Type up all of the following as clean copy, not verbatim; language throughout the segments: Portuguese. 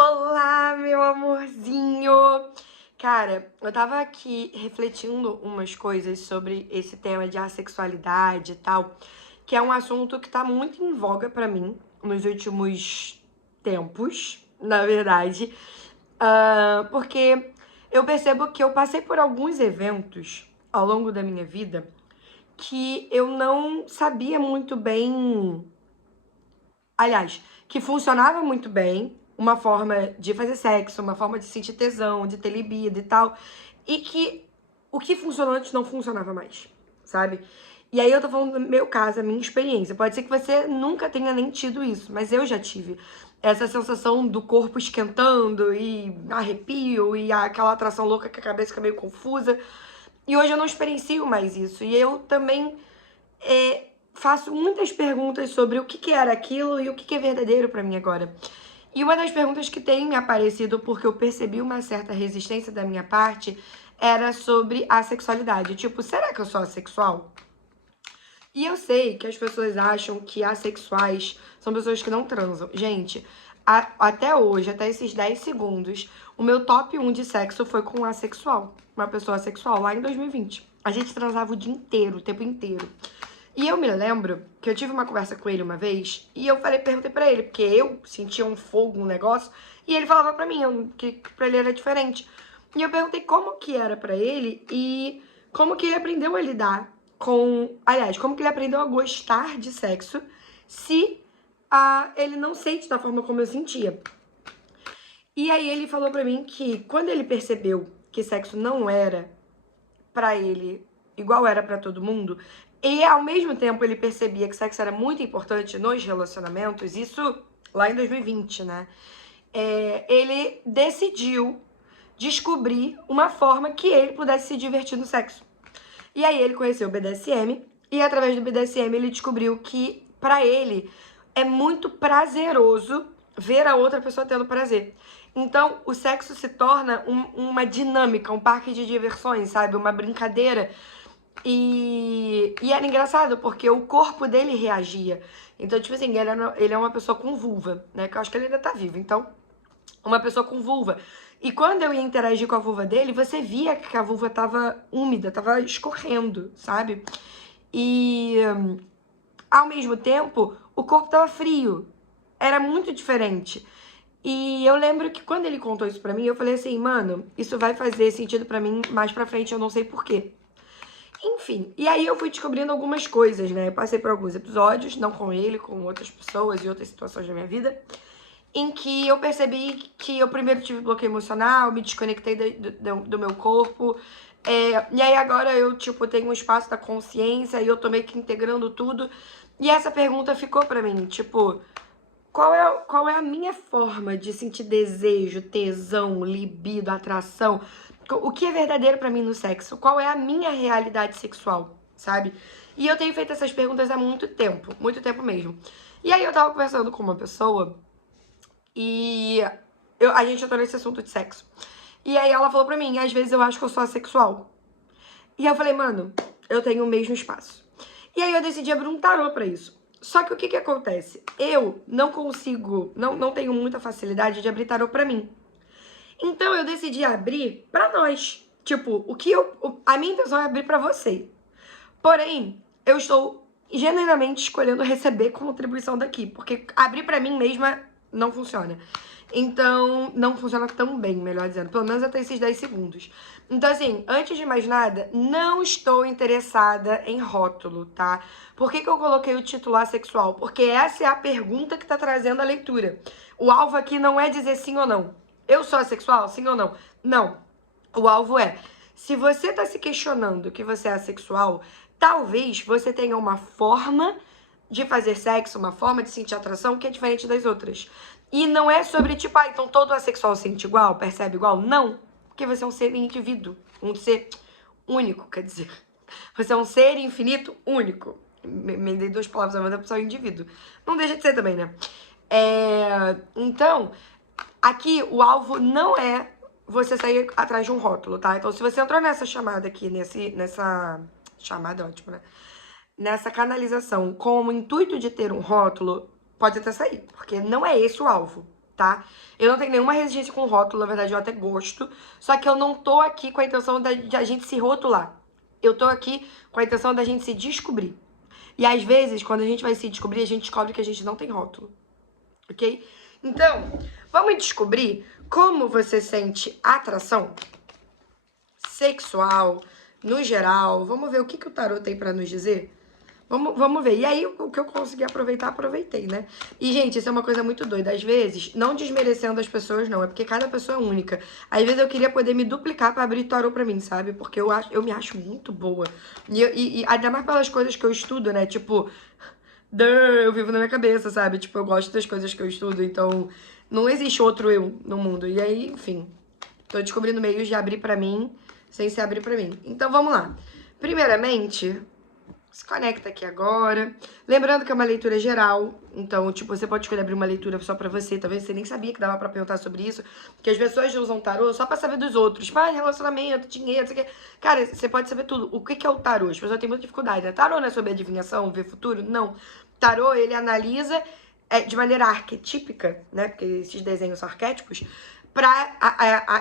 Olá, meu amorzinho! Cara, eu tava aqui refletindo umas coisas sobre esse tema de assexualidade e tal, que é um assunto que tá muito em voga pra mim nos últimos tempos, na verdade. Porque eu percebo que eu passei por alguns eventos ao longo da minha vida que eu não sabia muito bem. Aliás, que funcionava muito bem, uma forma de fazer sexo, uma forma de sentir tesão, de ter libido e tal, e que o que funcionou antes não funcionava mais, sabe? E aí eu tô falando do meu caso, a minha experiência. Pode ser que você nunca tenha nem tido isso, mas eu já tive essa sensação do corpo esquentando e arrepio e aquela atração louca que a cabeça fica meio confusa. E hoje eu não experiencio mais isso. E eu também faço muitas perguntas sobre o que era aquilo e o que é verdadeiro pra mim agora. E uma das perguntas que tem me aparecido, porque eu percebi uma certa resistência da minha parte, era sobre a sexualidade. Tipo, será que eu sou assexual? E eu sei que as pessoas acham que assexuais são pessoas que não transam. Gente, até hoje, até esses 10 segundos, o meu top 1 de sexo foi com um assexual. Uma pessoa assexual, lá em 2020. A gente transava o dia inteiro, o tempo inteiro. E eu me lembro que eu tive uma conversa com ele uma vez e eu perguntei pra ele, porque eu sentia um fogo, um negócio, e ele falava pra mim que pra ele era diferente. E eu perguntei como que era pra ele e como que ele aprendeu a lidar com... Aliás, como que ele aprendeu a gostar de sexo se ele não sente da forma como eu sentia. E aí ele falou pra mim que quando ele percebeu que sexo não era pra ele igual era pra todo mundo, e ao mesmo tempo ele percebia que sexo era muito importante nos relacionamentos, isso lá em 2020, né? Ele decidiu descobrir uma forma que ele pudesse se divertir no sexo. E aí ele conheceu o BDSM e através do BDSM ele descobriu que pra ele é muito prazeroso ver a outra pessoa tendo prazer. Então, o sexo se torna uma dinâmica, um parque de diversões, sabe? Uma brincadeira. E era engraçado, porque o corpo dele reagia. Então, tipo assim, ele é uma pessoa com vulva, né? Que eu acho que ele ainda tá vivo. Então, uma pessoa com vulva. E quando eu ia interagir com a vulva dele, você via que a vulva tava úmida, tava escorrendo, sabe? E ao mesmo tempo, o corpo tava frio. Era muito diferente. E eu lembro que quando ele contou isso pra mim, eu falei assim, mano, isso vai fazer sentido pra mim mais pra frente, eu não sei porquê. Enfim, e aí eu fui descobrindo algumas coisas, né? Eu passei por alguns episódios, não com ele, com outras pessoas e outras situações da minha vida, em que eu percebi que eu primeiro tive bloqueio emocional, me desconectei do meu corpo. E aí agora eu, tipo, tenho um espaço da consciência e eu tô meio que integrando tudo. E essa pergunta ficou pra mim, tipo, qual é a minha forma de sentir desejo, tesão, libido, atração? O que é verdadeiro pra mim no sexo? Qual é a minha realidade sexual, sabe? E eu tenho feito essas perguntas há muito tempo mesmo. E aí eu tava conversando com uma pessoa e a gente entrou nesse assunto de sexo. E aí ela falou pra mim, às vezes eu acho que eu sou assexual. E aí eu falei, mano, eu tenho o mesmo espaço. E aí eu decidi abrir um tarô pra isso. Só que o que acontece? Eu não consigo, não tenho muita facilidade de abrir tarô pra mim. Então eu decidi abrir pra nós. Tipo, a minha intenção é abrir pra você. Porém, eu estou genuinamente escolhendo receber contribuição daqui, porque abrir pra mim mesma não funciona. Então, não funciona tão bem, melhor dizendo. Pelo menos até esses 10 segundos. Então, assim, antes de mais nada, não estou interessada em rótulo, tá? Por que eu coloquei o título assexual? Porque essa é a pergunta que tá trazendo a leitura. O alvo aqui não é dizer sim ou não. Eu sou assexual? Sim ou não? Não. O alvo é, se você tá se questionando que você é assexual, talvez você tenha uma forma de fazer sexo, uma forma de sentir atração que é diferente das outras. E não é sobre, tipo, então todo assexual sente igual, percebe igual? Não. Porque você é um ser indivíduo, um ser único, quer dizer. Você é um ser infinito único. Me dei duas palavras a mais para o indivíduo. Não deixa de ser também, né? Então, aqui o alvo não é você sair atrás de um rótulo, tá? Então, se você entrou nessa chamada aqui, nessa chamada é ótimo, né? Nessa canalização com o intuito de ter um rótulo, pode até sair, porque não é esse o alvo, tá? Eu não tenho nenhuma resistência com rótulo, na verdade eu até gosto. Só que eu não tô aqui com a intenção de a gente se rotular. Eu tô aqui com a intenção da gente se descobrir. E às vezes, quando a gente vai se descobrir, a gente descobre que a gente não tem rótulo. Ok? Então, vamos descobrir como você sente atração sexual, no geral. Vamos ver o que o tarô tem pra nos dizer? Vamos ver. E aí, o que eu consegui aproveitar, aproveitei, né? E, gente, isso é uma coisa muito doida. Às vezes, não desmerecendo as pessoas, não. É porque cada pessoa é única. Às vezes, eu queria poder me duplicar pra abrir tarô pra mim, sabe? Porque eu me acho muito boa. E ainda mais pelas coisas que eu estudo, né? Tipo, eu vivo na minha cabeça, sabe? Tipo, eu gosto das coisas que eu estudo. Então, não existe outro eu no mundo. E aí, enfim, tô descobrindo meios de abrir pra mim sem se abrir pra mim. Então, vamos lá. Primeiramente, se conecta aqui agora. Lembrando que é uma leitura geral. Então, tipo, você pode escolher abrir uma leitura só pra você. Talvez você nem sabia que dava pra perguntar sobre isso. Porque as pessoas usam tarô só pra saber dos outros. Tipo, relacionamento, dinheiro, isso aqui. Cara, você pode saber tudo. O que é o tarô? As pessoas têm muita dificuldade, né? Tarô não é sobre adivinhação, ver futuro? Não. Tarô, ele analisa de maneira arquetípica, né? Porque esses desenhos são arquétipos.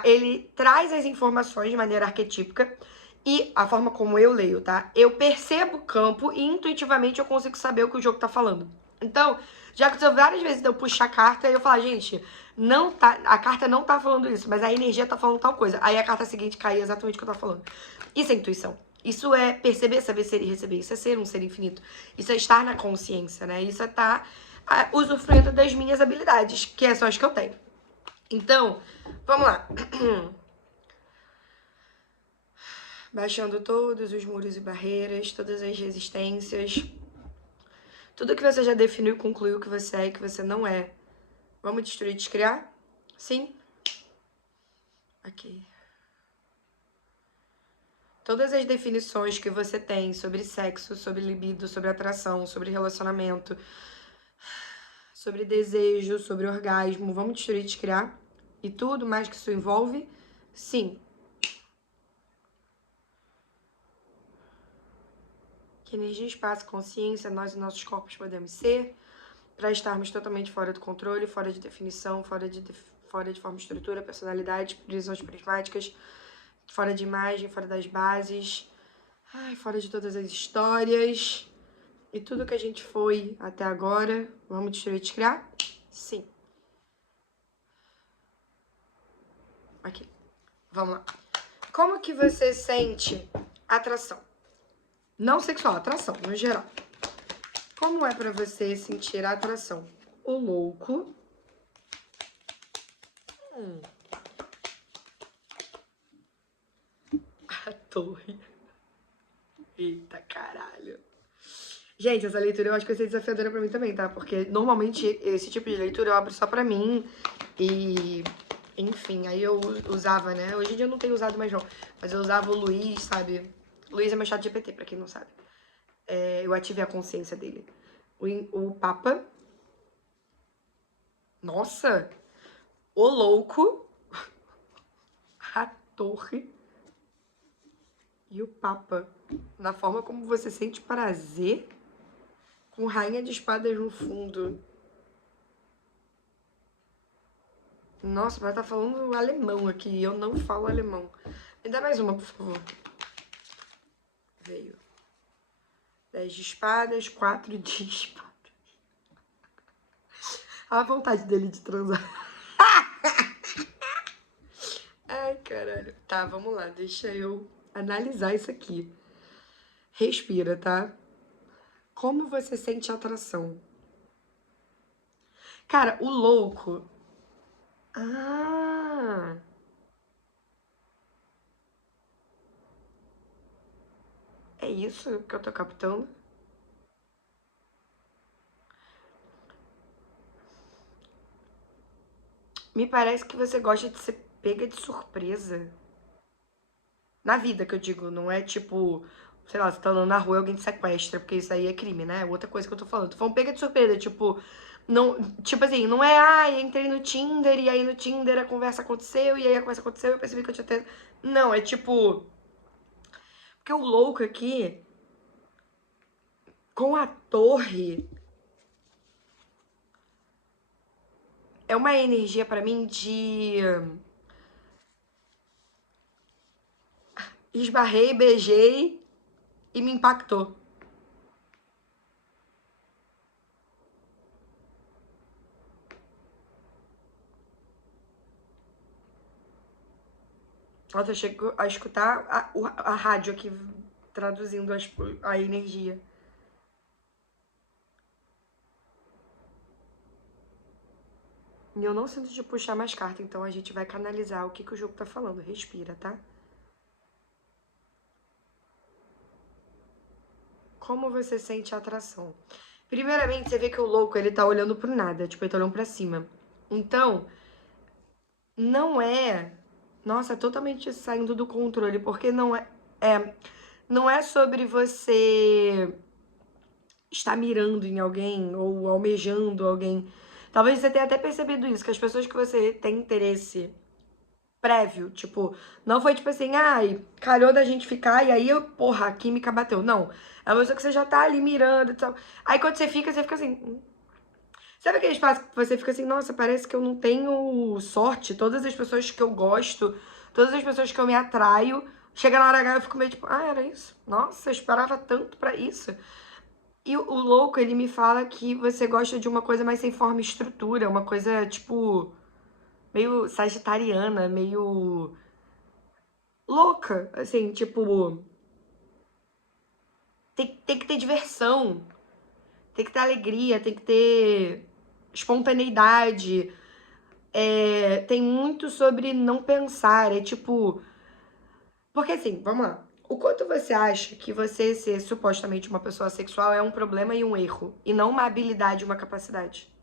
Ele traz as informações de maneira arquetípica. E a forma como eu leio, tá? Eu percebo o campo e intuitivamente eu consigo saber o que o jogo tá falando. Então, já aconteceu várias vezes de eu puxar a carta e eu falar, gente, não tá, a carta não tá falando isso, mas a energia tá falando tal coisa. Aí a carta seguinte cai exatamente o que eu tô falando. Isso é intuição. Isso é perceber, saber ser e receber. Isso é ser um ser infinito. Isso é estar na consciência, né? Isso é estar usufruindo das minhas habilidades, que são as que eu tenho. Então, vamos lá. Baixando todos os muros e barreiras, todas as resistências. Tudo que você já definiu e concluiu que você é e que você não é. Vamos destruir e descriar? Sim? Ok. Todas as definições que você tem sobre sexo, sobre libido, sobre atração, sobre relacionamento, sobre desejo, sobre orgasmo, vamos destruir e descriar? E tudo mais que isso envolve? Sim. Que energia, espaço, consciência, nós e nossos corpos podemos ser, para estarmos totalmente fora do controle, fora de definição, fora de forma, estrutura, personalidade, prisões prismáticas, fora de imagem, fora das bases, fora de todas as histórias e tudo que a gente foi até agora. Vamos destruir e descriar? Sim. Aqui. Vamos lá. Como que você sente atração? Não sexual, atração, no geral. Como é pra você sentir a atração? O louco. A torre. Eita, caralho. Gente, essa leitura eu acho que vai ser desafiadora pra mim também, tá? Porque normalmente esse tipo de leitura eu abro só pra mim e... Enfim, aí eu usava, né? Hoje em dia eu não tenho usado mais não. Mas eu usava o Luiz, sabe? Luiz é meu chat GPT, pra quem não sabe. Eu ativei a consciência dele. O Papa. Nossa! O louco. A torre. E o Papa. Na forma como você sente prazer com Rainha de Espadas no fundo. Nossa, vai estar falando alemão aqui. Eu não falo alemão. Me dá mais uma, por favor. Veio. 10 de espadas, 4 de espadas. A vontade dele de transar. Ai, caralho. Tá, vamos lá. Deixa eu analisar isso aqui. Respira, tá? Como você sente atração? Cara, o louco... Ah... É isso que eu tô captando? Me parece que você gosta de ser pega de surpresa. Na vida, que eu digo, não é tipo, sei lá, você tá andando na rua e alguém te sequestra, porque isso aí é crime, né? É outra coisa que eu tô falando. Tô falando pega de surpresa, tipo, não, tipo assim, não é, entrei no Tinder e aí no Tinder a conversa aconteceu e aí a conversa aconteceu e eu percebi que eu tinha até. Não, é tipo. Porque o louco aqui, com a torre, é uma energia pra mim de esbarrei, beijei e me impactou. Nossa, eu chego a escutar a rádio aqui traduzindo a energia. E eu não sinto de puxar mais carta, então a gente vai canalizar o que o jogo tá falando. Respira, tá? Como você sente a atração? Primeiramente, você vê que o louco, ele tá olhando pro nada, tipo, ele tá olhando pra cima. Então, não é... Nossa, é totalmente saindo do controle, porque não é sobre você estar mirando em alguém ou almejando alguém. Talvez você tenha até percebido isso, que as pessoas que você tem interesse prévio, tipo, não foi tipo assim, ai, calhou da gente ficar e aí, porra, a química bateu. Não. É uma pessoa que você já tá ali mirando e tal. Aí quando você fica assim. Sabe aquele espaço que você fica assim, nossa, parece que eu não tenho sorte. Todas as pessoas que eu gosto, todas as pessoas que eu me atraio, chega na hora H eu fico meio tipo, ah, era isso? Nossa, eu esperava tanto pra isso. E o louco, ele me fala que você gosta de uma coisa mais sem forma e estrutura, uma coisa, tipo, meio sagitariana, meio louca, assim, tipo, tem que ter diversão, tem que ter alegria, tem que ter espontaneidade. Tem muito sobre não pensar, é tipo... Porque assim, vamos lá. O quanto você acha que você ser supostamente uma pessoa sexual é um problema e um erro, e não uma habilidade e uma capacidade?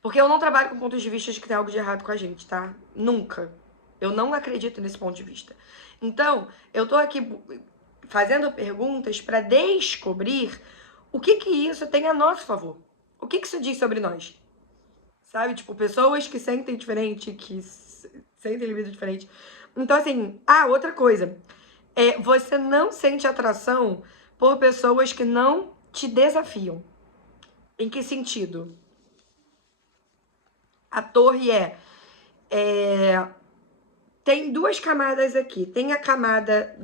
Porque eu não trabalho com pontos de vista de que tem algo de errado com a gente, tá? Nunca. Eu não acredito nesse ponto de vista. Então, eu tô aqui fazendo perguntas para descobrir o que isso tem a nosso favor. O que isso diz sobre nós? Sabe? Tipo, pessoas que sentem diferente, que sentem libido diferente. Então, assim, outra coisa. Você não sente atração por pessoas que não te desafiam. Em que sentido? A torre tem duas camadas aqui. Tem a camada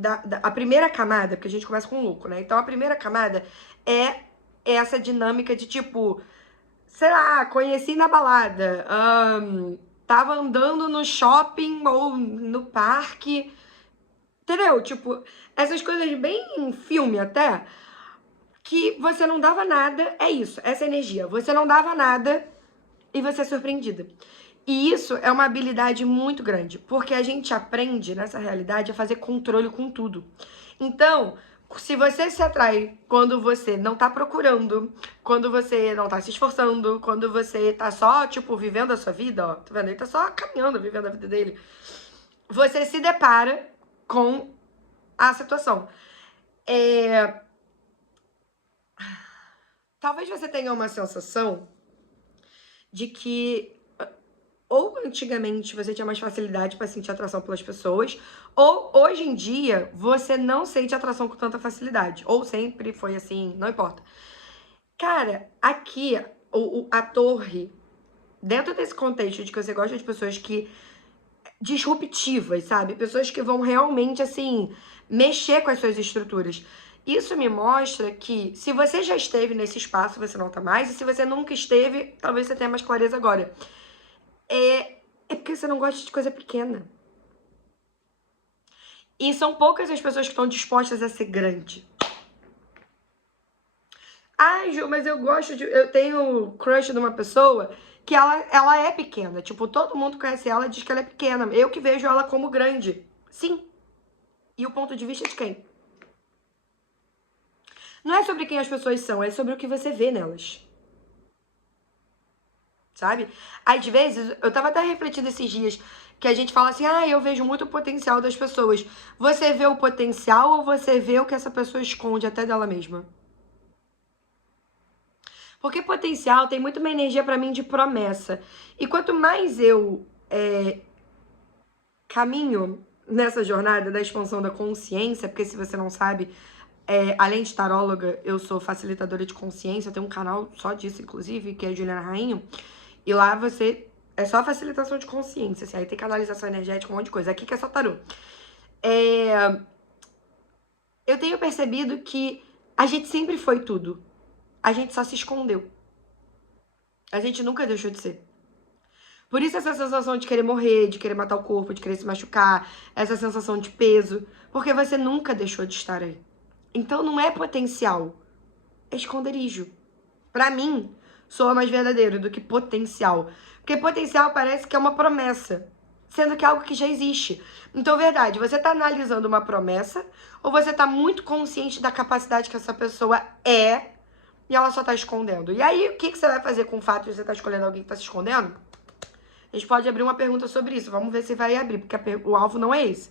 a primeira camada, porque a gente começa com o louco, né? Então a primeira camada é essa dinâmica de tipo, sei lá, conheci na balada, tava andando no shopping ou no parque, entendeu? Tipo, essas coisas bem filme até, que você não dava nada, é isso, essa energia. Você não dava nada e você é surpreendida. E isso é uma habilidade muito grande, porque a gente aprende nessa realidade a fazer controle com tudo. Então, se você se atrai quando você não tá procurando, quando você não tá se esforçando, quando você tá só, tipo, vivendo a sua vida, ó, tá vendo? Ele tá só caminhando, vivendo a vida dele. Você se depara com a situação. Talvez você tenha uma sensação de que ou antigamente você tinha mais facilidade para sentir atração pelas pessoas, ou hoje em dia você não sente atração com tanta facilidade. Ou sempre foi assim, não importa. Cara, aqui, a torre, dentro desse contexto de que você gosta de pessoas que disruptivas, sabe? Pessoas que vão realmente, assim, mexer com as suas estruturas. Isso me mostra que se você já esteve nesse espaço, você não tá mais, e se você nunca esteve, talvez você tenha mais clareza agora. É porque você não gosta de coisa pequena. E são poucas as pessoas que estão dispostas a ser grande. Ai, Ju, mas eu tenho crush de uma pessoa que ela é pequena. Tipo, todo mundo conhece ela e diz que ela é pequena. Eu que vejo ela como grande. Sim. E o ponto de vista de quem? Não é sobre quem as pessoas são, é sobre o que você vê nelas. Sabe? Às vezes, eu tava até refletindo esses dias, que a gente fala assim, eu vejo muito o potencial das pessoas. Você vê o potencial ou você vê o que essa pessoa esconde até dela mesma? Porque potencial tem muito uma energia pra mim de promessa. E quanto mais eu caminho nessa jornada da expansão da consciência, porque se você não sabe, além de taróloga, eu sou facilitadora de consciência, eu tenho um canal só disso, inclusive, que é Juliana Rainho. E lá você... É só facilitação de consciência, assim. Aí tem canalização energética, um monte de coisa. Aqui que é só tarô. Eu tenho percebido que a gente sempre foi tudo. A gente só se escondeu. A gente nunca deixou de ser. Por isso essa sensação de querer morrer, de querer matar o corpo, de querer se machucar, essa sensação de peso, porque você nunca deixou de estar aí. Então não é potencial, é esconderijo. Pra mim, soa mais verdadeiro do que potencial. Porque potencial parece que é uma promessa, sendo que é algo que já existe. Então, verdade, você tá analisando uma promessa ou você tá muito consciente da capacidade que essa pessoa é e ela só tá escondendo? E aí, o que você vai fazer com o fato de você estar escolhendo alguém que tá se escondendo? A gente pode abrir uma pergunta sobre isso. Vamos ver se vai abrir, porque o alvo não é esse.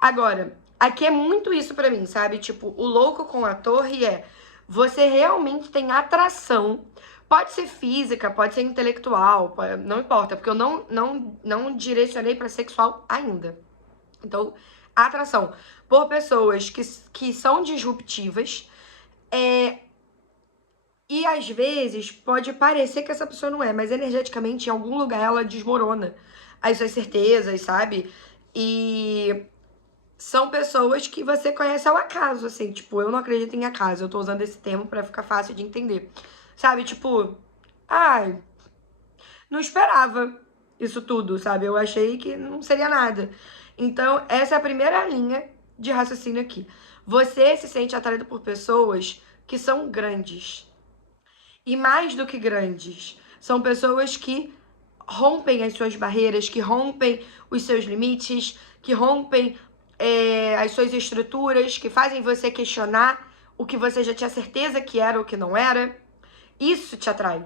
Agora, aqui é muito isso pra mim, sabe? Tipo, o louco com a torre é... Você realmente tem atração. Pode ser física, pode ser intelectual, não importa. Porque eu não direcionei pra sexual ainda. Então, atração por pessoas que são disruptivas. E às vezes pode parecer que essa pessoa não é, mas energeticamente em algum lugar ela desmorona as suas certezas, sabe? E são pessoas que você conhece ao acaso, assim, tipo, eu não acredito em acaso, eu tô usando esse termo pra ficar fácil de entender. Sabe, tipo, ai, não esperava isso tudo, sabe? Eu achei que não seria nada. Então, essa é a primeira linha de raciocínio aqui. Você se sente atraído por pessoas que são grandes. E mais do que grandes, são pessoas que rompem as suas barreiras, que rompem os seus limites, que rompem as suas estruturas, que fazem você questionar o que você já tinha certeza que era ou que não era. Isso te atrai.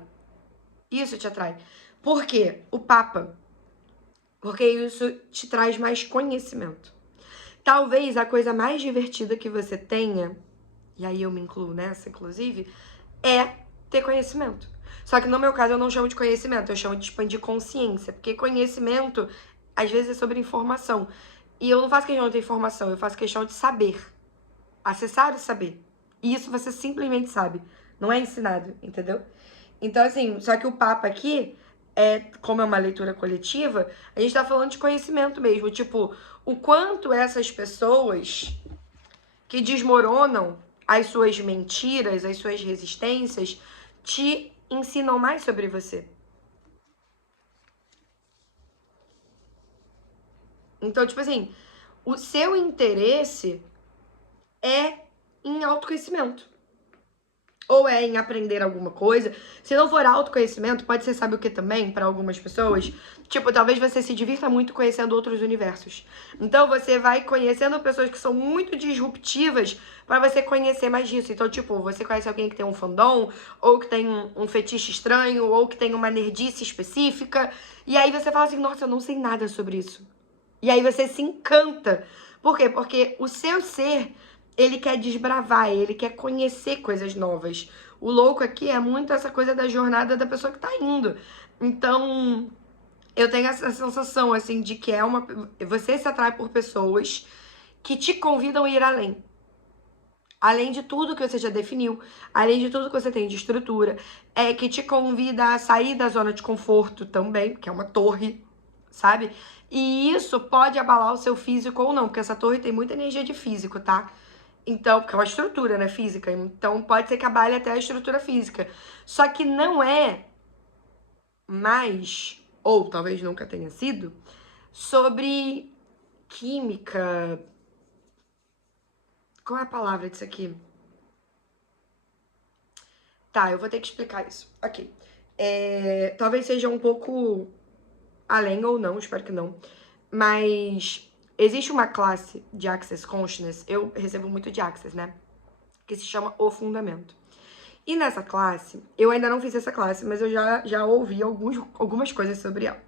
Isso te atrai. Por quê? O Papa. Porque isso te traz mais conhecimento. Talvez a coisa mais divertida que você tenha, e aí eu me incluo nessa, inclusive, é ter conhecimento. Só que no meu caso eu não chamo de conhecimento, eu chamo de expandir consciência. Porque conhecimento, às vezes, é sobre informação. E eu não faço questão de ter informação, eu faço questão de saber. Acessar e saber. E isso você simplesmente sabe. Não é ensinado, entendeu? Então, assim, só que o papo aqui, como é uma leitura coletiva, a gente tá falando de conhecimento mesmo. Tipo, o quanto essas pessoas que desmoronam as suas mentiras, as suas resistências, te ensinam mais sobre você. Então, tipo assim, o seu interesse é em autoconhecimento. Ou é em aprender alguma coisa. Se não for autoconhecimento, pode ser, sabe o que também, para algumas pessoas? Tipo, talvez você se divirta muito conhecendo outros universos. Então, você vai conhecendo pessoas que são muito disruptivas para você conhecer mais disso. Então, tipo, você conhece alguém que tem um fandom, ou que tem um fetiche estranho, ou que tem uma nerdice específica. E aí você fala assim, nossa, eu não sei nada sobre isso. E aí você se encanta. Por quê? Porque o seu ser, ele quer desbravar, ele quer conhecer coisas novas. O louco aqui é muito essa coisa da jornada da pessoa que tá indo. Então, eu tenho essa sensação, assim, de que você se atrai por pessoas que te convidam a ir além. Além de tudo que você já definiu, além de tudo que você tem de estrutura, que te convida a sair da zona de conforto também, que é uma torre, sabe? E isso pode abalar o seu físico ou não, porque essa torre tem muita energia de físico, tá? Então, porque é uma estrutura, né, física. Então, pode ser que abale até a estrutura física. Só que não é mais, ou talvez nunca tenha sido, sobre química. Qual é a palavra disso aqui? Tá, eu vou ter que explicar isso. Ok. Talvez seja um pouco além ou não, espero que não. Mas existe uma classe de Access Consciousness, eu recebo muito de Access, né? Que se chama O Fundamento. E nessa classe, eu ainda não fiz essa classe, mas eu já ouvi algumas coisas sobre ela.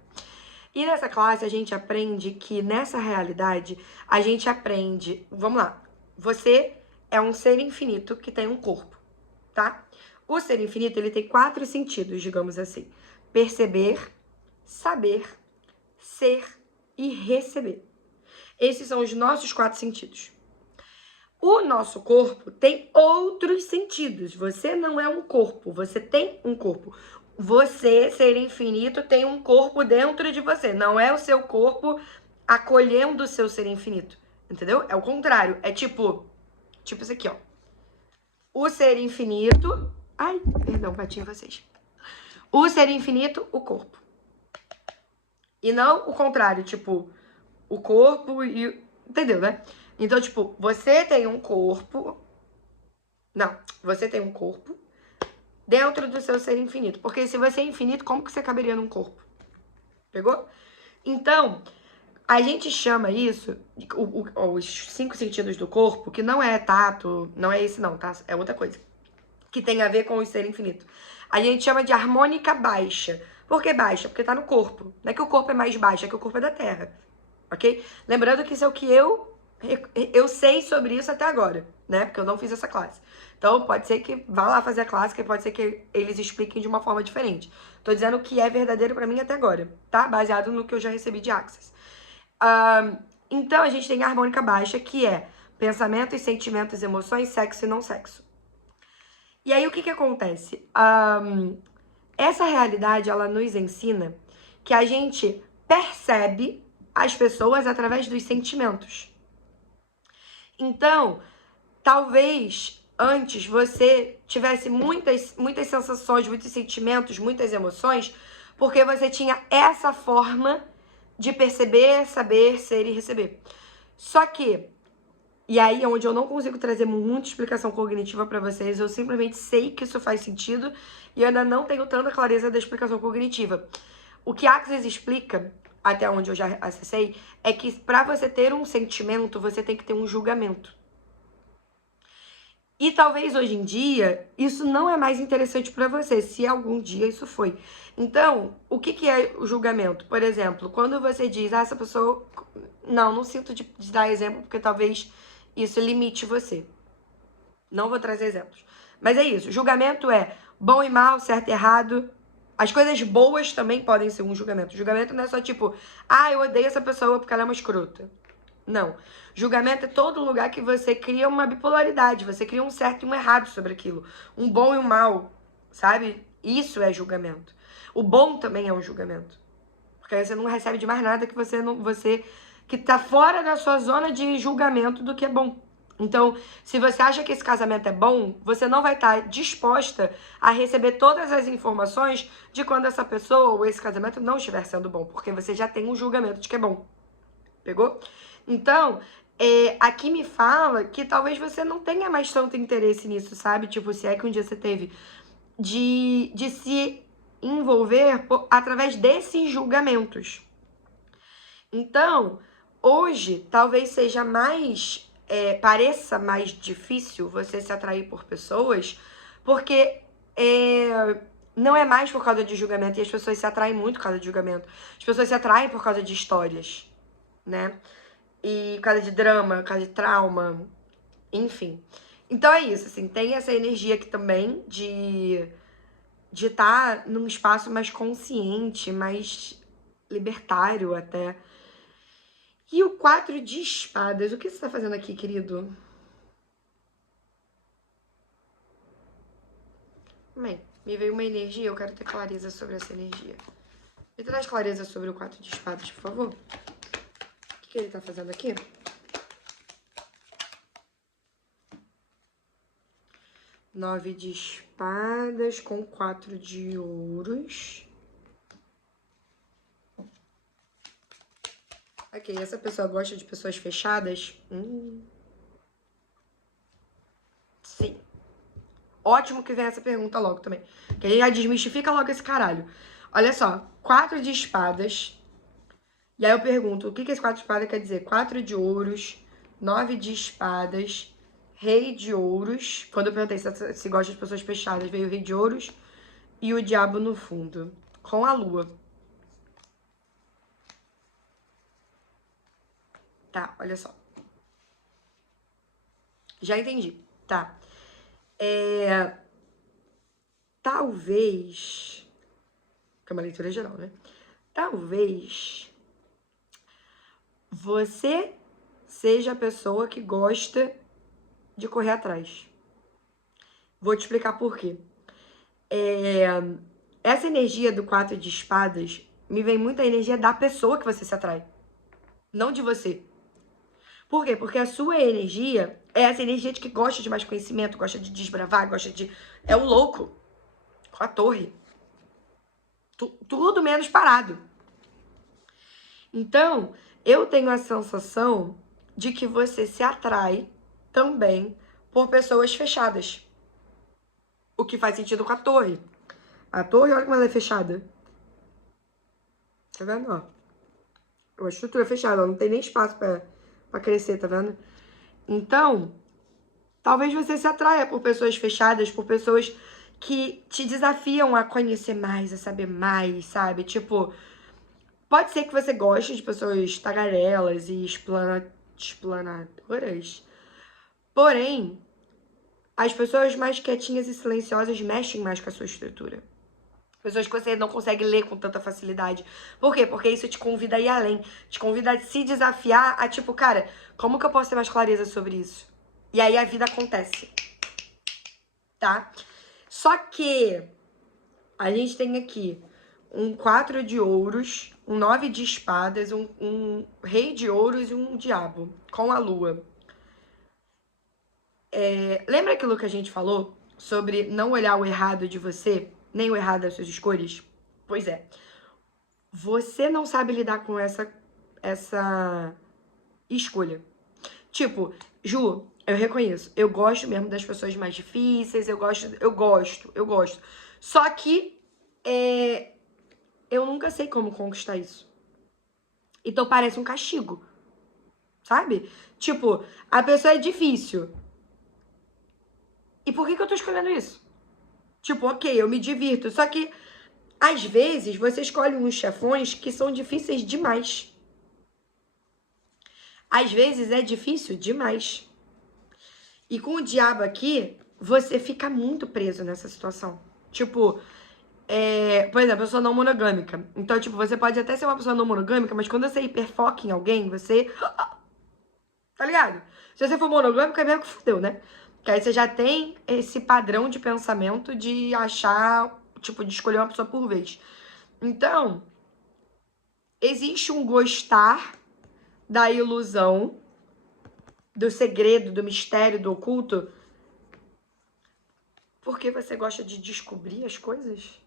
E nessa classe a gente aprende que nessa realidade, a gente aprende... Vamos lá. Você é um ser infinito que tem um corpo, tá? O ser infinito, ele tem 4 sentidos, digamos assim. Perceber, saber, ser e receber. Esses são os nossos 4 sentidos. O nosso corpo tem outros sentidos. Você não é um corpo, você tem um corpo. você, ser infinito, tem um corpo dentro de você. Não é o seu corpo acolhendo o seu ser infinito. Entendeu? É o contrário. É tipo isso aqui, ó. O ser infinito... Ai, perdão, bati em vocês. O ser infinito, o corpo. E não o contrário, tipo, o corpo e... Entendeu, né? Então, tipo, você tem um corpo... Não, você tem um corpo dentro do seu ser infinito. Porque se você é infinito, como que você caberia num corpo? Pegou? Então, a gente chama isso, os 5 sentidos do corpo, que não é tato, não é esse não, tá? É outra coisa. Que tem a ver com o ser infinito. A gente chama de harmônica baixa. Por que baixa? Porque tá no corpo. Não é que o corpo é mais baixo, é que o corpo é da Terra. Ok? Lembrando que isso é o que eu sei sobre isso até agora, né? Porque eu não fiz essa classe. Então, pode ser que vá lá fazer a classe, que pode ser que eles expliquem de uma forma diferente. Tô dizendo o que é verdadeiro pra mim até agora, tá? Baseado no que eu já recebi de Access. Então, a gente tem a harmônica baixa, que é pensamentos, sentimentos, emoções, sexo e não sexo. E aí, o que acontece? Essa realidade, ela nos ensina que a gente percebe as pessoas através dos sentimentos. Então, talvez antes você tivesse muitas sensações, muitos sentimentos, muitas emoções, porque você tinha essa forma de perceber, saber, ser e receber. Só que, e aí é onde eu não consigo trazer muita explicação cognitiva para vocês, eu simplesmente sei que isso faz sentido e eu ainda não tenho tanta clareza da explicação cognitiva. O que Axis explica, até onde eu já acessei, é que para você ter um sentimento, você tem que ter um julgamento. E talvez hoje em dia isso não é mais interessante para você, se algum dia isso foi. Então, o que é o julgamento? Por exemplo, quando você diz, essa pessoa... Não sinto de dar exemplo, porque talvez isso limite você. Não vou trazer exemplos. Mas é isso, julgamento é bom e mal, certo e errado. As coisas boas também podem ser um julgamento. Julgamento não é só tipo, eu odeio essa pessoa porque ela é uma escrota. Não. Julgamento é todo lugar que você cria uma bipolaridade, você cria um certo e um errado sobre aquilo. Um bom e um mal, sabe? Isso é julgamento. O bom também é um julgamento. Porque aí você não recebe de mais nada que você que tá fora da sua zona de julgamento do que é bom. Então, se você acha que esse casamento é bom, você não vai estar disposta a receber todas as informações de quando essa pessoa ou esse casamento não estiver sendo bom, porque você já tem um julgamento de que é bom. Pegou? Então, aqui me fala que talvez você não tenha mais tanto interesse nisso, sabe? Tipo, se é que um dia você teve, de se envolver através desses julgamentos. Então, hoje, talvez seja mais... pareça mais difícil você se atrair por pessoas, porque não é mais por causa de julgamento, e as pessoas se atraem muito por causa de julgamento. As pessoas se atraem por causa de histórias, né? E por causa de drama, por causa de trauma, enfim. Então é isso, assim, tem essa energia aqui também de estar num espaço mais consciente, mais libertário até. E o 4 de espadas, o que você tá fazendo aqui, querido? Bem, me veio uma energia, eu quero ter clareza sobre essa energia. Me traz clareza sobre o 4 de espadas, por favor. O que ele tá fazendo aqui? 9 de espadas com 4 de ouros. Ok, essa pessoa gosta de pessoas fechadas? Sim. Ótimo que vem essa pergunta logo também. Que aí já desmistifica logo esse caralho. Olha só, 4 de espadas. E aí eu pergunto, o que esse 4 de espadas quer dizer? 4 de ouros, 9 de espadas, rei de ouros. Quando eu perguntei se gosta de pessoas fechadas, veio o rei de ouros e o diabo no fundo, com a lua. Tá, olha só. Já entendi, tá. Talvez... Que é uma leitura geral, né? Talvez você seja a pessoa que gosta de correr atrás. Vou te explicar por quê. essa energia do 4 de espadas me vem muito a energia da pessoa que você se atrai, não de você. Por quê? Porque a sua energia é essa energia de que gosta de mais conhecimento, gosta de desbravar, gosta de... É o louco com a torre. Tudo menos parado. Então, eu tenho a sensação de que você se atrai também por pessoas fechadas. O que faz sentido com a torre. A torre, olha como ela é fechada. Tá vendo, ó? Uma estrutura fechada, não tem nem espaço pra crescer, tá vendo? Então, talvez você se atraia por pessoas fechadas, por pessoas que te desafiam a conhecer mais, a saber mais, sabe? Tipo, pode ser que você goste de pessoas tagarelas e explanadoras, porém, as pessoas mais quietinhas e silenciosas mexem mais com a sua estrutura. Pessoas que você não consegue ler com tanta facilidade. Por quê? Porque isso te convida a ir além. Te convida a se desafiar a tipo, cara, como que eu posso ter mais clareza sobre isso? E aí a vida acontece. Tá? Só que a gente tem aqui um 4 de ouros, um 9 de espadas, um rei de ouros e um diabo com a lua. Lembra aquilo que a gente falou sobre não olhar o errado de você, nem o errado das suas escolhas? Pois é. Você não sabe lidar com essa escolha. Tipo, Ju, eu reconheço, eu gosto mesmo das pessoas mais difíceis, eu gosto. Só que eu nunca sei como conquistar isso. Então parece um castigo, sabe? Tipo, a pessoa é difícil. E por que eu tô escolhendo isso? Tipo, ok, eu me divirto. Só que, às vezes, você escolhe uns chefões que são difíceis demais. Às vezes é difícil demais. E com o diabo aqui, você fica muito preso nessa situação. Tipo, por exemplo, eu sou não monogâmica. Então, tipo, você pode até ser uma pessoa não monogâmica, mas quando você hiperfoca em alguém, você... Tá ligado? Se você for monogâmico, é mesmo que fudeu, né? Porque aí você já tem esse padrão de pensamento de achar, tipo, de escolher uma pessoa por vez. Então, existe um gostar da ilusão, do segredo, do mistério, do oculto, porque você gosta de descobrir as coisas?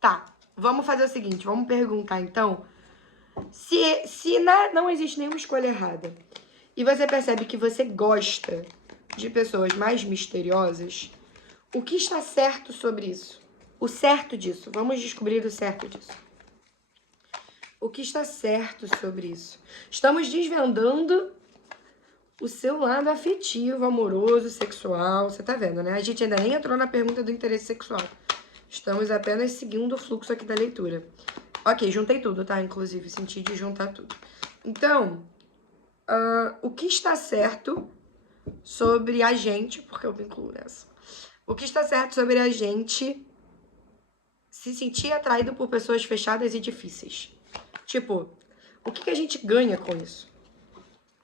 Tá, vamos fazer o seguinte, vamos perguntar então, se não existe nenhuma escolha errada, e você percebe que você gosta de pessoas mais misteriosas, o que está certo sobre isso? O certo disso, vamos descobrir o certo disso. O que está certo sobre isso? Estamos desvendando o seu lado afetivo, amoroso, sexual, você tá vendo, né? A gente ainda nem entrou na pergunta do interesse sexual. Estamos apenas seguindo o fluxo aqui da leitura. Ok, juntei tudo, tá? Inclusive, senti de juntar tudo. Então, o que está certo sobre a gente, porque eu me incluo nessa. O que está certo sobre a gente se sentir atraído por pessoas fechadas e difíceis? Tipo, o que a gente ganha com isso?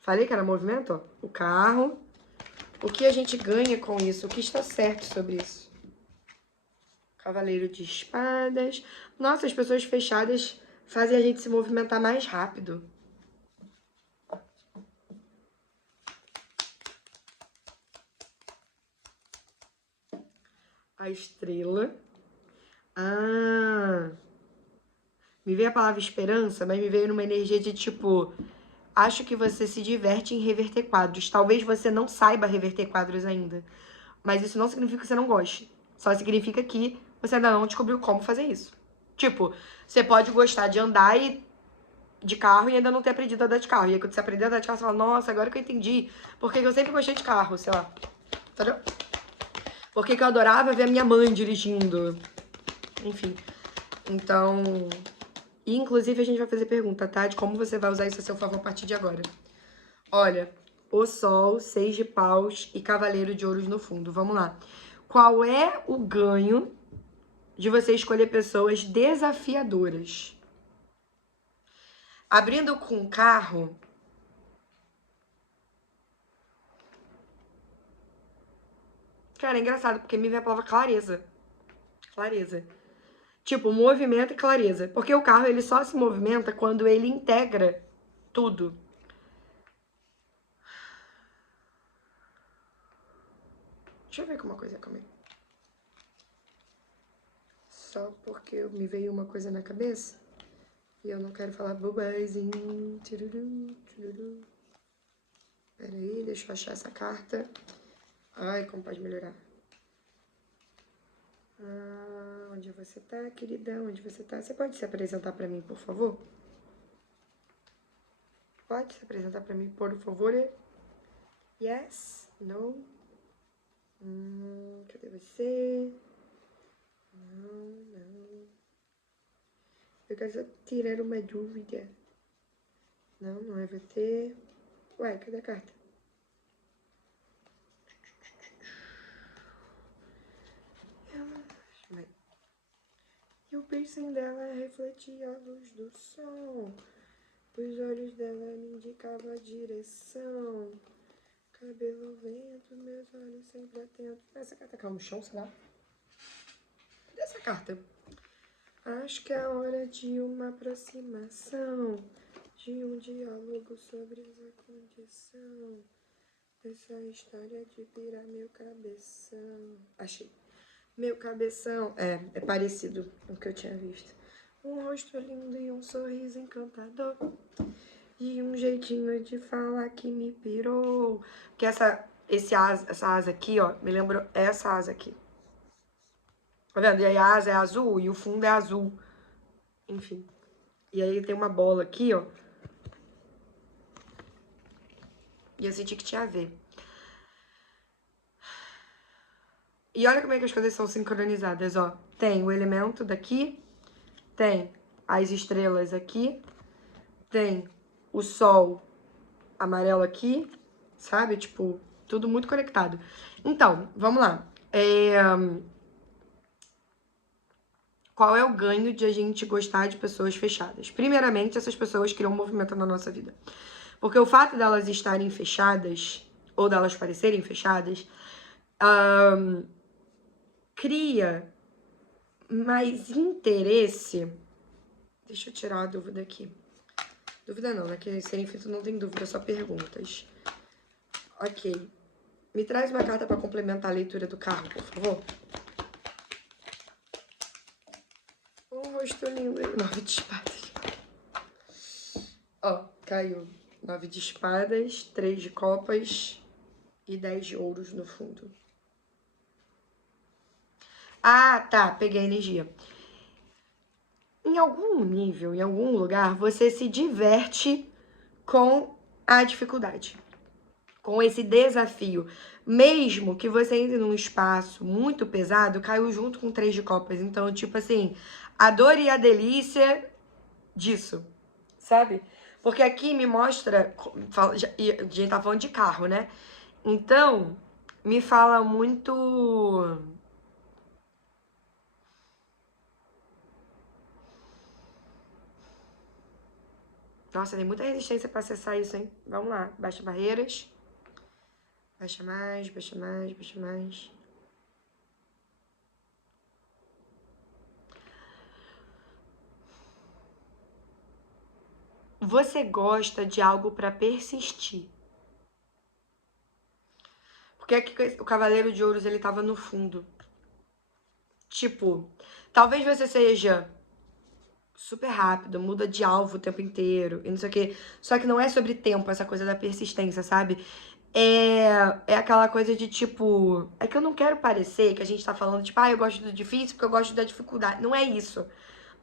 Falei que era movimento, ó. O carro. O que a gente ganha com isso? O que está certo sobre isso? Cavaleiro de espadas. Nossa, as pessoas fechadas fazem a gente se movimentar mais rápido. A estrela. Me veio a palavra esperança, mas me veio numa energia de tipo... Acho que você se diverte em reverter quadros. Talvez você não saiba reverter quadros ainda. Mas isso não significa que você não goste. Só significa que você ainda não descobriu como fazer isso. Tipo, você pode gostar de andar de carro e ainda não ter aprendido a andar de carro. E aí quando você aprender a andar de carro, você fala, nossa, agora que eu entendi. Porque eu sempre gostei de carro, sei lá. Entendeu? Porque eu adorava ver a minha mãe dirigindo. Enfim. Então... E, inclusive, a gente vai fazer pergunta, tá? De como você vai usar isso a seu favor a partir de agora. Olha, o Sol, 6 de paus e Cavaleiro de Ouros no fundo. Vamos lá. Qual é o ganho de você escolher pessoas desafiadoras? Abrindo com carro... Cara, é engraçado, porque me vem a palavra clareza. Clareza. Tipo, movimento e clareza. Porque o carro, ele só se movimenta quando ele integra tudo. Deixa eu ver uma coisa comigo. Só porque me veio uma coisa na cabeça. E eu não quero falar bobagem. Pera aí, deixa eu achar essa carta. Ai, como pode melhorar. Onde você tá, queridão? Onde você tá? Você pode se apresentar pra mim, por favor? Pode se apresentar pra mim, por favor? Yes? No? Cadê você? Não. Eu quero só tirar uma dúvida. Não é você. Ué, cadê a carta? E o piercing dela refletia a luz do sol. Os olhos dela me indicavam a direção. Cabelo ao vento, meus olhos sempre atentos. Essa carta caiu no chão, será? Cadê essa carta? Acho que é hora de uma aproximação, de um diálogo sobre essa condição, dessa história de virar meu cabeção. Achei. Meu cabeção. É parecido com o que eu tinha visto. Um rosto lindo e um sorriso encantador. E um jeitinho de falar que me pirou. Que essa asa aqui, ó, me lembrou essa asa aqui. Tá vendo? E aí a asa é azul e o fundo é azul. Enfim. E aí tem uma bola aqui, ó. E eu senti que tinha a ver. E olha como é que as coisas são sincronizadas, ó. Tem o elemento daqui, tem as estrelas aqui, tem o sol amarelo aqui, sabe? Tipo, tudo muito conectado. Então, vamos lá. Qual é o ganho de a gente gostar de pessoas fechadas? Primeiramente, essas pessoas criam um movimento na nossa vida. Porque o fato delas estarem fechadas, ou delas parecerem fechadas, cria mais interesse. Deixa eu tirar a dúvida aqui. Dúvida não, né? Que ser infinito não tem dúvida, só perguntas. Ok. Me traz uma carta para complementar a leitura do carro, por favor. Um rosto lindo. 9 de espadas. Ó, caiu 9 de espadas, 3 de copas e 10 de ouros no fundo. Ah, tá. Peguei a energia. Em algum nível, em algum lugar, você se diverte com a dificuldade, com esse desafio. Mesmo que você entre num espaço muito pesado, caiu junto com 3 de copas. Então, tipo assim, a dor e a delícia disso, sabe? Porque aqui me mostra, a gente tá falando de carro, né? Então, me fala muito... Nossa, tem muita resistência pra acessar isso, hein? Vamos lá, baixa barreiras. Baixa mais, baixa mais, baixa mais. Você gosta de algo pra persistir. Porque aqui o Cavaleiro de Ouros, ele tava no fundo. Tipo, talvez você seja super rápido, muda de alvo o tempo inteiro e não sei o quê. Só que não é sobre tempo, essa coisa da persistência, sabe? É aquela coisa de tipo... É que eu não quero parecer que a gente tá falando, tipo, eu gosto do difícil porque eu gosto da dificuldade. Não é isso.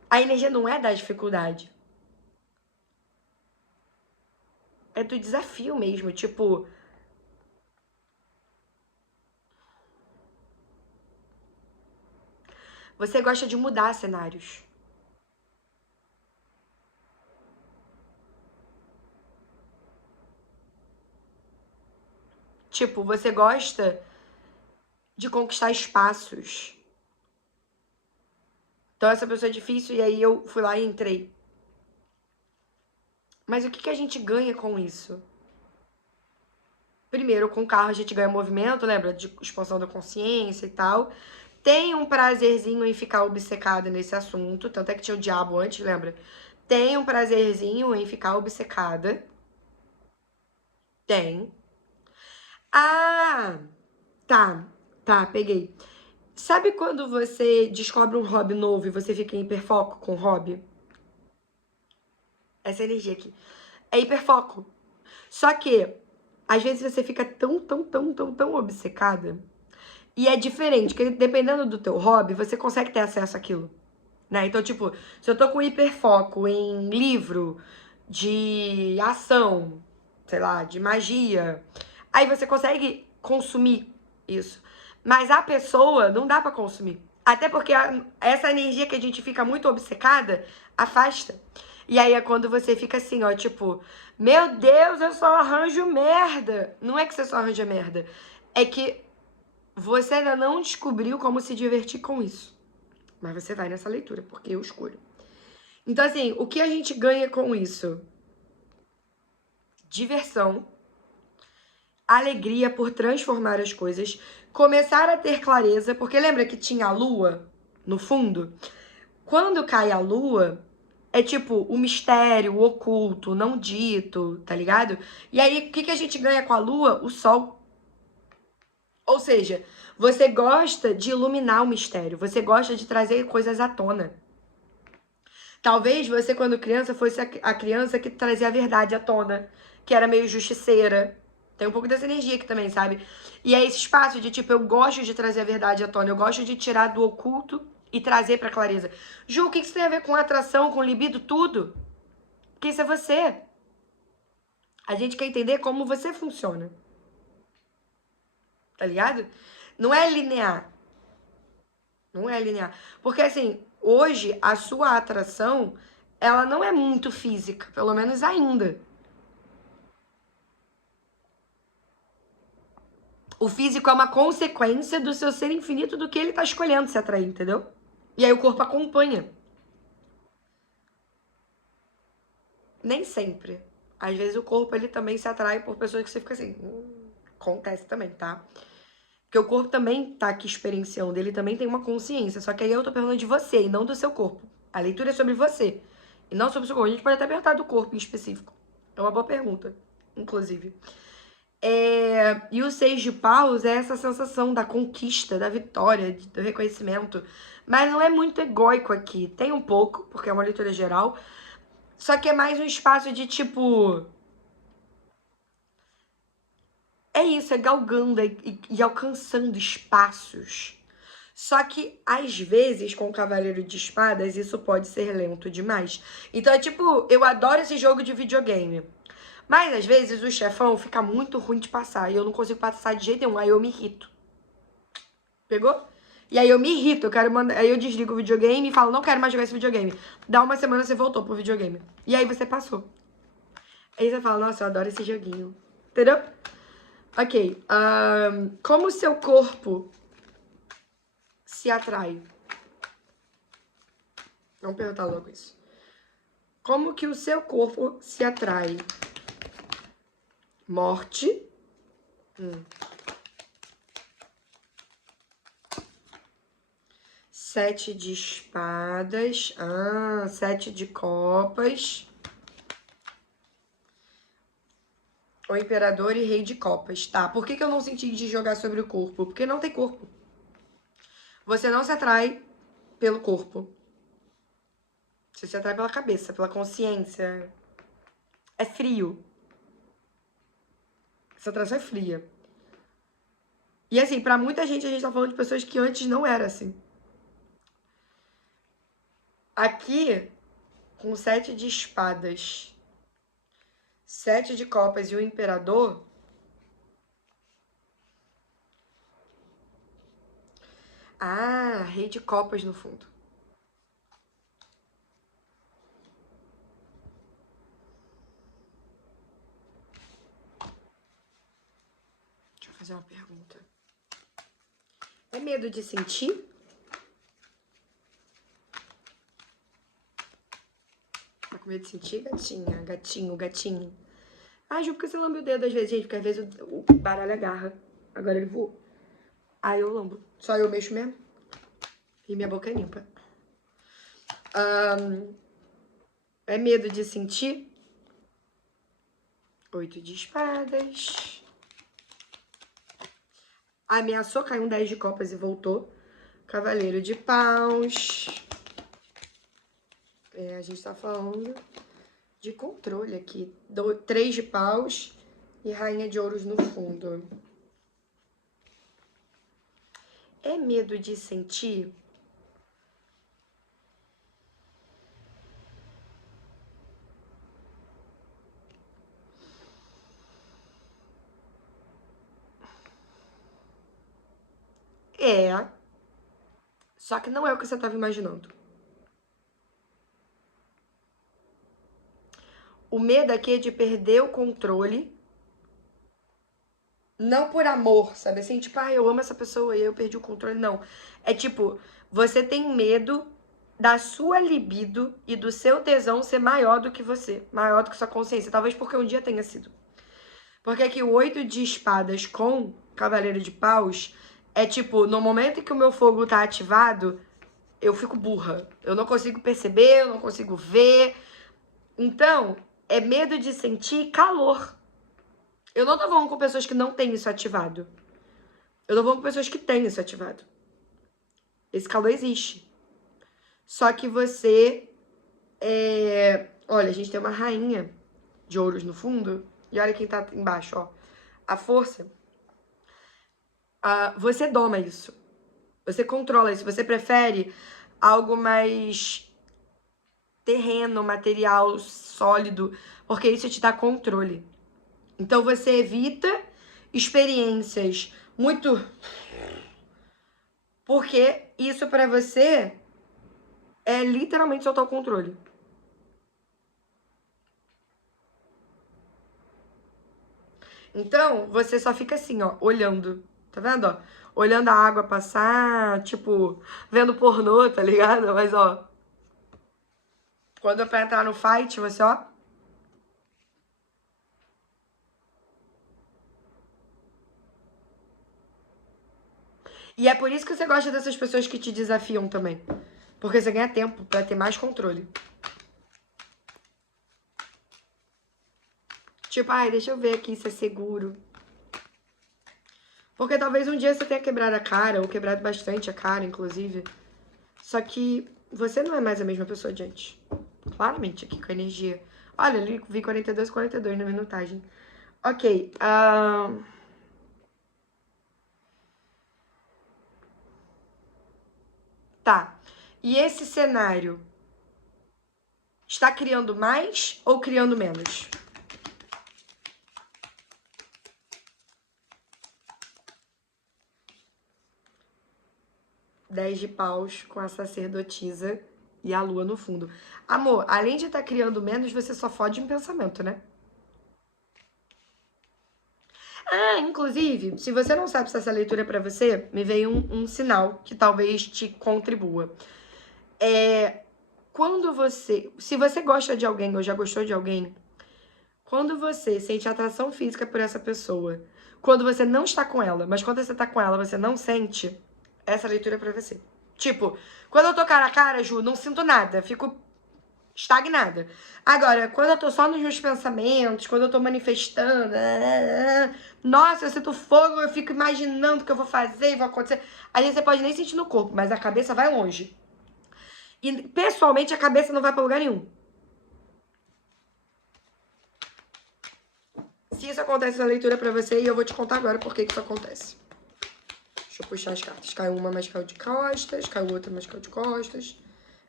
A energia não é da dificuldade. É do desafio mesmo, tipo... Você gosta de mudar cenários. Tipo, você gosta de conquistar espaços. Então essa pessoa é difícil e aí eu fui lá e entrei. Mas o que a gente ganha com isso? Primeiro, com o carro a gente ganha movimento, lembra? De expansão da consciência e tal. Tem um prazerzinho em ficar obcecado nesse assunto, tanto é que tinha o diabo antes, lembra? Tem um prazerzinho em ficar obcecada. Tem. Ah, tá, peguei. Sabe quando você descobre um hobby novo e você fica em hiperfoco com o hobby? Essa energia aqui. É hiperfoco. Só que, às vezes você fica tão obcecada. E é diferente, porque dependendo do teu hobby, você consegue ter acesso àquilo. Né? Então, tipo, se eu tô com hiperfoco em livro de ação, sei lá, de magia, aí você consegue consumir isso. Mas a pessoa não dá pra consumir. Até porque essa energia que a gente fica muito obcecada afasta. E aí é quando você fica assim, ó, tipo, meu Deus, eu só arranjo merda. Não é que você só arranja merda. É que você ainda não descobriu como se divertir com isso. Mas você vai nessa leitura, porque eu escolho. Então, assim, o que a gente ganha com isso? Diversão, alegria por transformar as coisas, começar a ter clareza, porque lembra que tinha a lua no fundo? Quando cai a lua, é tipo o mistério, o oculto, o não dito, tá ligado? E aí, o que a gente ganha com a lua? O sol. Ou seja, você gosta de iluminar o mistério, você gosta de trazer coisas à tona. Talvez você, quando criança, fosse a criança que trazia a verdade à tona, que era meio justiceira. Tem um pouco dessa energia aqui também, sabe? E é esse espaço de tipo, eu gosto de trazer a verdade à tona, eu gosto de tirar do oculto e trazer pra clareza. Ju, o que isso tem a ver com atração, com libido, tudo? Porque isso é você. A gente quer entender como você funciona. Tá ligado? Não é linear. Não é linear. Porque assim, hoje a sua atração, ela não é muito física, pelo menos ainda. O físico é uma consequência do seu ser infinito do que ele tá escolhendo se atrair, entendeu? E aí o corpo acompanha. Nem sempre. Às vezes o corpo ele também se atrai por pessoas que você fica assim. Acontece também, tá? Porque o corpo também tá aqui experienciando, ele também tem uma consciência. Só que aí eu tô perguntando de você e não do seu corpo. A leitura é sobre você e não sobre o seu corpo. A gente pode até perguntar do corpo em específico. É uma boa pergunta, inclusive. E o seis de paus é essa sensação da conquista, da vitória, do reconhecimento. Mas não é muito egóico aqui. Tem um pouco, porque é uma leitura geral. Só que é mais um espaço de tipo. É isso, é galgando e alcançando espaços. Só que, às vezes, com o Cavaleiro de Espadas, isso pode ser lento demais. Então é tipo, eu adoro esse jogo de videogame. Mas às vezes o chefão fica muito ruim de passar e eu não consigo passar de jeito nenhum, aí eu me irrito. Pegou? E aí eu me irrito, eu quero mandar. Aí eu desligo o videogame e falo, não quero mais jogar esse videogame. Dá uma semana você voltou pro videogame. E aí você passou. Aí você fala, nossa, eu adoro esse joguinho. Entendeu? Ok. Como o seu corpo se atrai? Vamos perguntar logo isso. Como que o seu corpo se atrai? Morte. 7 de espadas. 7 de copas. O imperador e rei de copas. Tá, por que eu não senti de jogar sobre o corpo? Porque não tem corpo. Você não se atrai pelo corpo. Você se atrai pela cabeça, pela consciência. É frio. Essa atração é fria. E assim, pra muita gente, a gente tá falando de pessoas que antes não era assim. Aqui, com 7 de espadas, 7 de copas e o imperador, rei de copas no fundo. Deixa eu fazer uma pergunta. É medo de sentir? Tá com medo de sentir, gatinha? Gatinho, gatinho. Ju, por que você lambe o dedo às vezes, gente? Porque às vezes o baralho agarra. Agora ele voou. Aí eu lambo. Só eu mexo mesmo? E minha boca é limpa. É medo de sentir? 8 de espadas. Ameaçou cair um 10 de copas e voltou. Cavaleiro de paus. A gente tá falando de controle aqui. 3 de paus e rainha de ouros no fundo. É medo de sentir? Só que não é o que você estava imaginando. O medo aqui é de perder o controle. Não por amor, sabe assim? Tipo, eu amo essa pessoa e eu perdi o controle. Não. É tipo, você tem medo da sua libido e do seu tesão ser maior do que você. Maior do que sua consciência. Talvez porque um dia tenha sido. Porque aqui o 8 de espadas com cavaleiro de paus é tipo, no momento em que o meu fogo tá ativado, eu fico burra. Eu não consigo perceber, eu não consigo ver. Então, é medo de sentir calor. Eu não tô falando com pessoas que não têm isso ativado. Eu tô falando com pessoas que têm isso ativado. Esse calor existe. Só que você Olha, a gente tem uma rainha de ouros no fundo. E olha quem tá embaixo, ó. A força. Você doma isso. Você controla isso. Você prefere algo mais terreno, material, sólido. Porque isso te dá controle. Então você evita experiências muito... Porque isso pra você é literalmente soltar o controle. Então, você só fica assim, ó, olhando. Tá vendo, ó? Olhando a água passar, tipo, vendo pornô, tá ligado? Mas, ó, quando é pra entrar no fight, você, ó... E é por isso que você gosta dessas pessoas que te desafiam também. Porque você ganha tempo pra ter mais controle. Tipo, deixa eu ver aqui se é seguro. Porque talvez um dia você tenha quebrado a cara, ou quebrado bastante a cara, inclusive. Só que você não é mais a mesma pessoa de antes. Claramente, aqui com a energia. Olha, eu vi 42 na minutagem. Ok. Tá. E esse cenário está criando mais ou criando menos? Dez de paus com a sacerdotisa e a lua no fundo. Amor, além de estar criando menos, você só fode em pensamento, né? Inclusive, se você não sabe se essa leitura é pra você, me veio um sinal que talvez te contribua. Quando você... Se você gosta de alguém ou já gostou de alguém, quando você sente atração física por essa pessoa, quando você não está com ela, mas quando você tá com ela, você não sente, essa leitura é pra você. Tipo, quando eu tô cara a cara, Ju, não sinto nada, fico estagnada. Agora, quando eu tô só nos meus pensamentos, quando eu tô manifestando, nossa, eu sinto fogo, eu fico imaginando o que eu vou fazer e vai acontecer. Às vezes você pode nem sentir no corpo, mas a cabeça vai longe. E, pessoalmente, a cabeça não vai pra lugar nenhum. Se isso acontece na leitura pra você, e eu vou te contar agora por que isso acontece. Deixa eu puxar as cartas. Caiu uma, mas caiu de costas. Caiu outra, mas caiu de costas.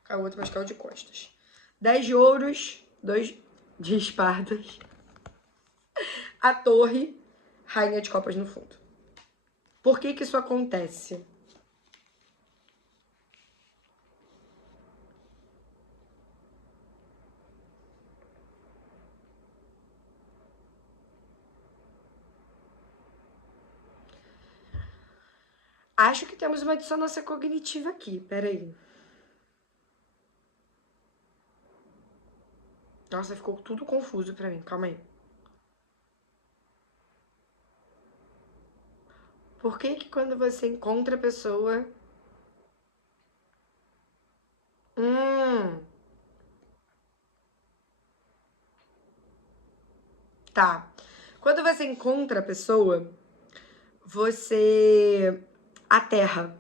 Caiu outra, mas caiu de costas. 10 de ouros, 2 de espadas. A torre, rainha de copas no fundo. Por que isso acontece? Acho que temos uma dissonância cognitiva aqui. Peraí. Nossa, ficou tudo confuso pra mim. Calma aí. Por que quando você encontra a pessoa, Tá. Quando você encontra a pessoa, você aterra.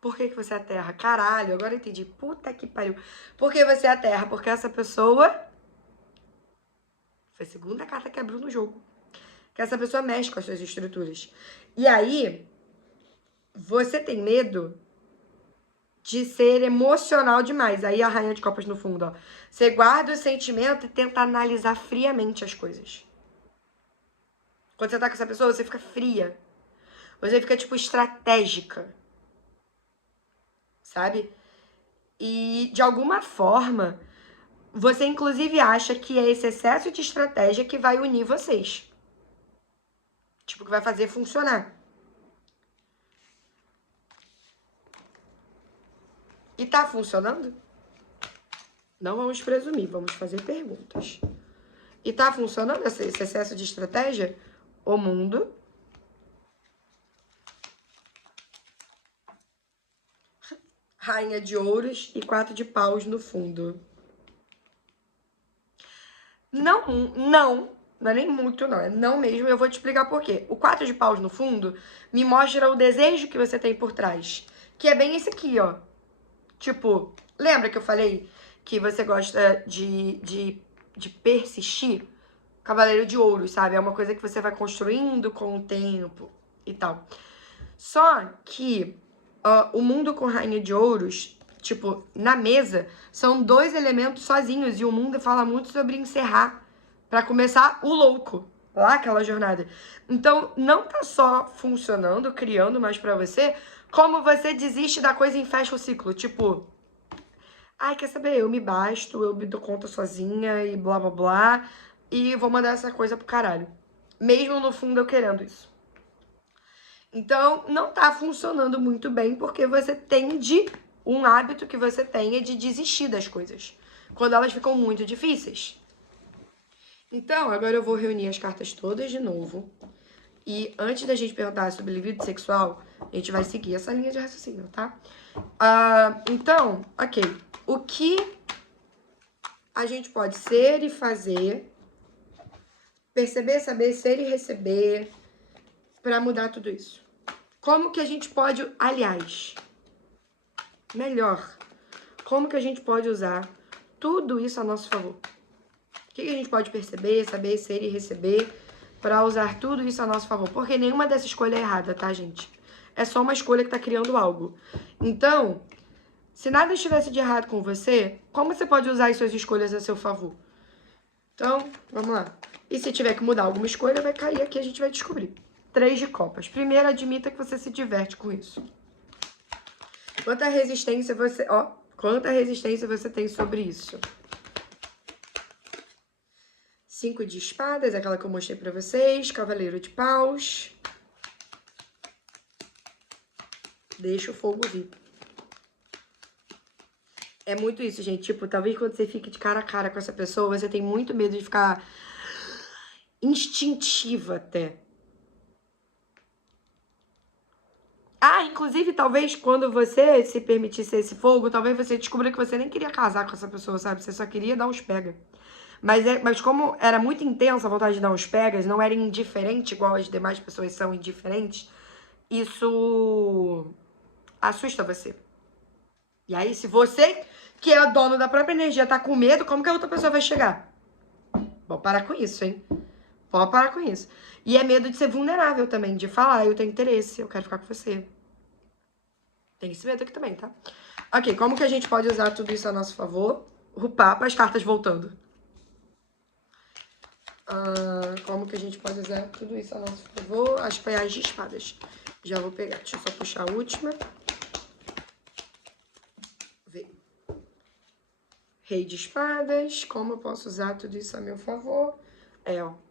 Por que você aterra? Caralho, agora eu entendi. Puta que pariu. Por que você aterra? Porque essa pessoa... Foi a segunda carta que abriu no jogo. Que essa pessoa mexe com as suas estruturas. E aí, você tem medo de ser emocional demais. Aí a rainha de copas no fundo, ó. Você guarda o sentimento e tenta analisar friamente as coisas. Quando você tá com essa pessoa, você fica fria. Você fica, tipo, estratégica. Sabe? E, de alguma forma, você inclusive acha que é esse excesso de estratégia que vai unir vocês. Tipo, que vai fazer funcionar. E tá funcionando? Não vamos presumir, vamos fazer perguntas. E tá funcionando esse excesso de estratégia? O mundo. Rainha de ouros e 4 de paus no fundo. Não é nem muito, não. É não mesmo, eu vou te explicar por quê. O 4 de paus no fundo me mostra o desejo que você tem por trás. Que é bem esse aqui, ó. Tipo, lembra que eu falei que você gosta de persistir? Cavaleiro de Ouros, sabe? É uma coisa que você vai construindo com o tempo e tal. Só que o mundo com Rainha de Ouros, tipo, na mesa, são 2 elementos sozinhos. E o mundo fala muito sobre encerrar pra começar o louco. Lá, aquela jornada. Então, não tá só funcionando, criando mais pra você, como você desiste da coisa e fecha o ciclo. Tipo, ai, quer saber? Eu me basto, eu me dou conta sozinha e blá blá blá. E vou mandar essa coisa pro caralho. Mesmo no fundo eu querendo isso. Então, não tá funcionando muito bem porque você tende, um hábito que você tem é de desistir das coisas. Quando elas ficam muito difíceis. Então, agora eu vou reunir as cartas todas de novo. E antes da gente perguntar sobre libido sexual, a gente vai seguir essa linha de raciocínio, tá? Então, ok. O que a gente pode ser e fazer, perceber, saber, ser e receber, pra mudar tudo isso? Como que a gente pode, aliás, melhor, como que a gente pode usar tudo isso a nosso favor? O que a gente pode perceber, saber, ser e receber pra usar tudo isso a nosso favor? Porque nenhuma dessa escolha é errada, tá, gente? É só uma escolha que tá criando algo. Então, se nada estivesse de errado com você, como você pode usar as suas escolhas a seu favor? Então, vamos lá. E se tiver que mudar alguma escolha, vai cair aqui, a gente vai descobrir. 3 de copas. Primeiro, admita que você se diverte com isso. Quanta resistência você tem sobre isso? 5 de espadas, aquela que eu mostrei pra vocês. Cavaleiro de paus. Deixa o fogo vir. É muito isso, gente. Tipo, talvez quando você fique de cara a cara com essa pessoa, você tem muito medo de ficar instintiva até. Inclusive, talvez quando você se permitisse esse fogo, talvez você descubra que você nem queria casar com essa pessoa, sabe? Você só queria dar uns pega. Mas como era muito intensa a vontade de dar uns pegas, não era indiferente, igual as demais pessoas são indiferentes, isso assusta você. E aí, se você, que é o dono da própria energia, tá com medo, como que a outra pessoa vai chegar? Pode parar com isso, hein? Pode parar com isso. E é medo de ser vulnerável também, de falar, eu tenho interesse, eu quero ficar com você. Tem esse medo aqui também, tá? Ok, como que a gente pode usar tudo isso a nosso favor? O Papa, as cartas voltando. Como que a gente pode usar tudo isso a nosso favor? Acho que foi as de espadas. Já vou pegar, deixa eu só puxar a última. Vê. Rei de espadas, como eu posso usar tudo isso a meu favor?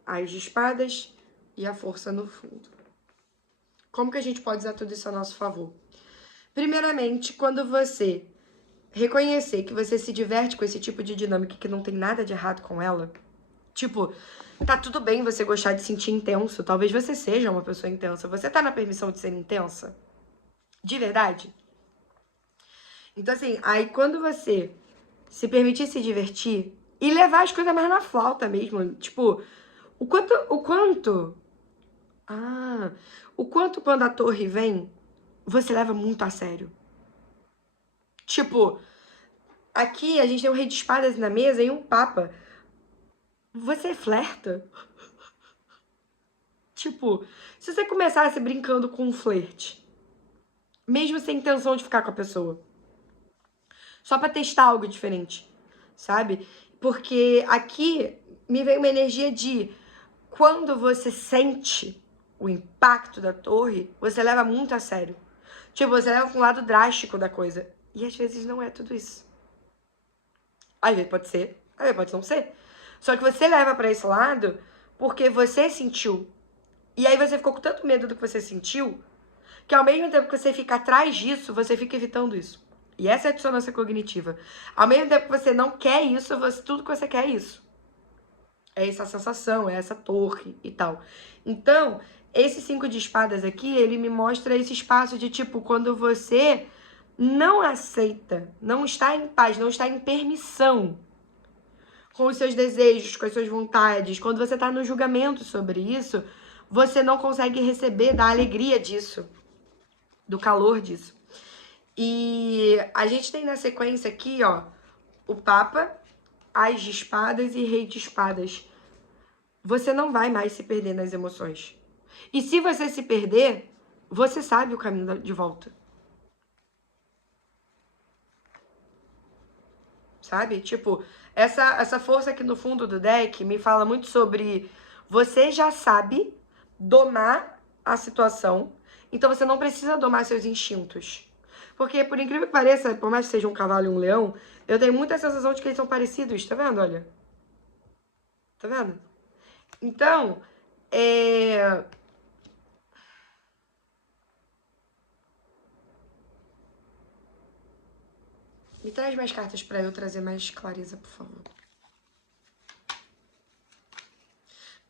As de espadas e a força no fundo. Como que a gente pode usar tudo isso a nosso favor? Primeiramente, quando você reconhecer que você se diverte com esse tipo de dinâmica, que não tem nada de errado com ela, tipo, tá tudo bem você gostar de sentir intenso, talvez você seja uma pessoa intensa, você tá na permissão de ser intensa? De verdade? Então, assim, aí quando você se permitir se divertir e levar as coisas mais na flauta mesmo, tipo, o quanto, ah, o quanto quando a torre vem, você leva muito a sério. Tipo, aqui a gente tem um rei de espadas na mesa e um papa. Você flerta? Tipo, se você começasse brincando com um flerte, mesmo sem intenção de ficar com a pessoa, só pra testar algo diferente, sabe? Porque aqui me vem uma energia de quando você sente o impacto da torre, você leva muito a sério. Tipo, você leva pra um lado drástico da coisa. E às vezes não é tudo isso. Às vezes pode ser, às vezes pode não ser. Só que você leva pra esse lado porque você sentiu. E aí você ficou com tanto medo do que você sentiu, que ao mesmo tempo que você fica atrás disso, você fica evitando isso. E essa é a dissonância cognitiva. Ao mesmo tempo que você não quer isso, tudo que você quer é isso. É essa sensação, é essa torre e tal. Então, esse 5 de espadas aqui, ele me mostra esse espaço de tipo, quando você não aceita, não está em paz, não está em permissão com os seus desejos, com as suas vontades, quando você está no julgamento sobre isso, você não consegue receber da alegria disso, do calor disso. E a gente tem na sequência aqui, ó, o Papa, As de Espadas e Rei de Espadas. Você não vai mais se perder nas emoções. E se você se perder, você sabe o caminho de volta. Sabe? Tipo, essa força aqui no fundo do deck me fala muito sobre você já sabe domar a situação, então você não precisa domar seus instintos. Porque, por incrível que pareça, por mais que seja um cavalo e um leão, eu tenho muita sensação de que eles são parecidos, tá vendo? Olha. Tá vendo? Então, me traz mais cartas pra eu trazer mais clareza, por favor.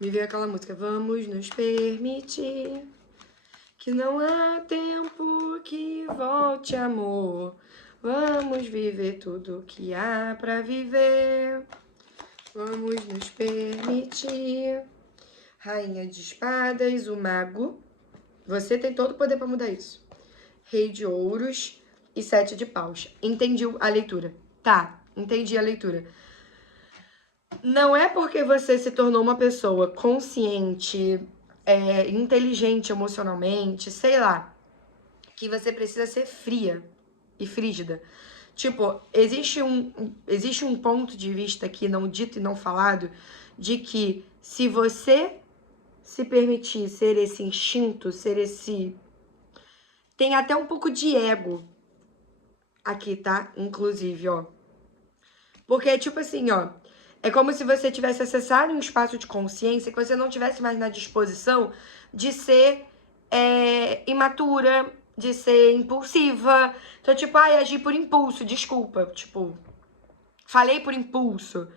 Me veio aquela música, vamos nos permitir que não há tempo que volte, amor. Vamos viver tudo que há pra viver. Vamos nos permitir. Rainha de espadas, o mago. Você tem todo o poder pra mudar isso. Rei de ouros e 7 de paus. Entendi a leitura. Tá, entendi a leitura. Não é porque você se tornou uma pessoa consciente, inteligente emocionalmente, sei lá, que você precisa ser fria e frígida. Tipo, existe um ponto de vista aqui, não dito e não falado, de que se você se permitir ser esse instinto, ser esse... Tem até um pouco de ego aqui, tá? Inclusive, ó. Porque, tipo assim, ó, é como se você tivesse acessado um espaço de consciência que você não tivesse mais na disposição de ser imatura, de ser impulsiva. Então, tipo, ai, agi por impulso, desculpa. Tipo, falei por impulso.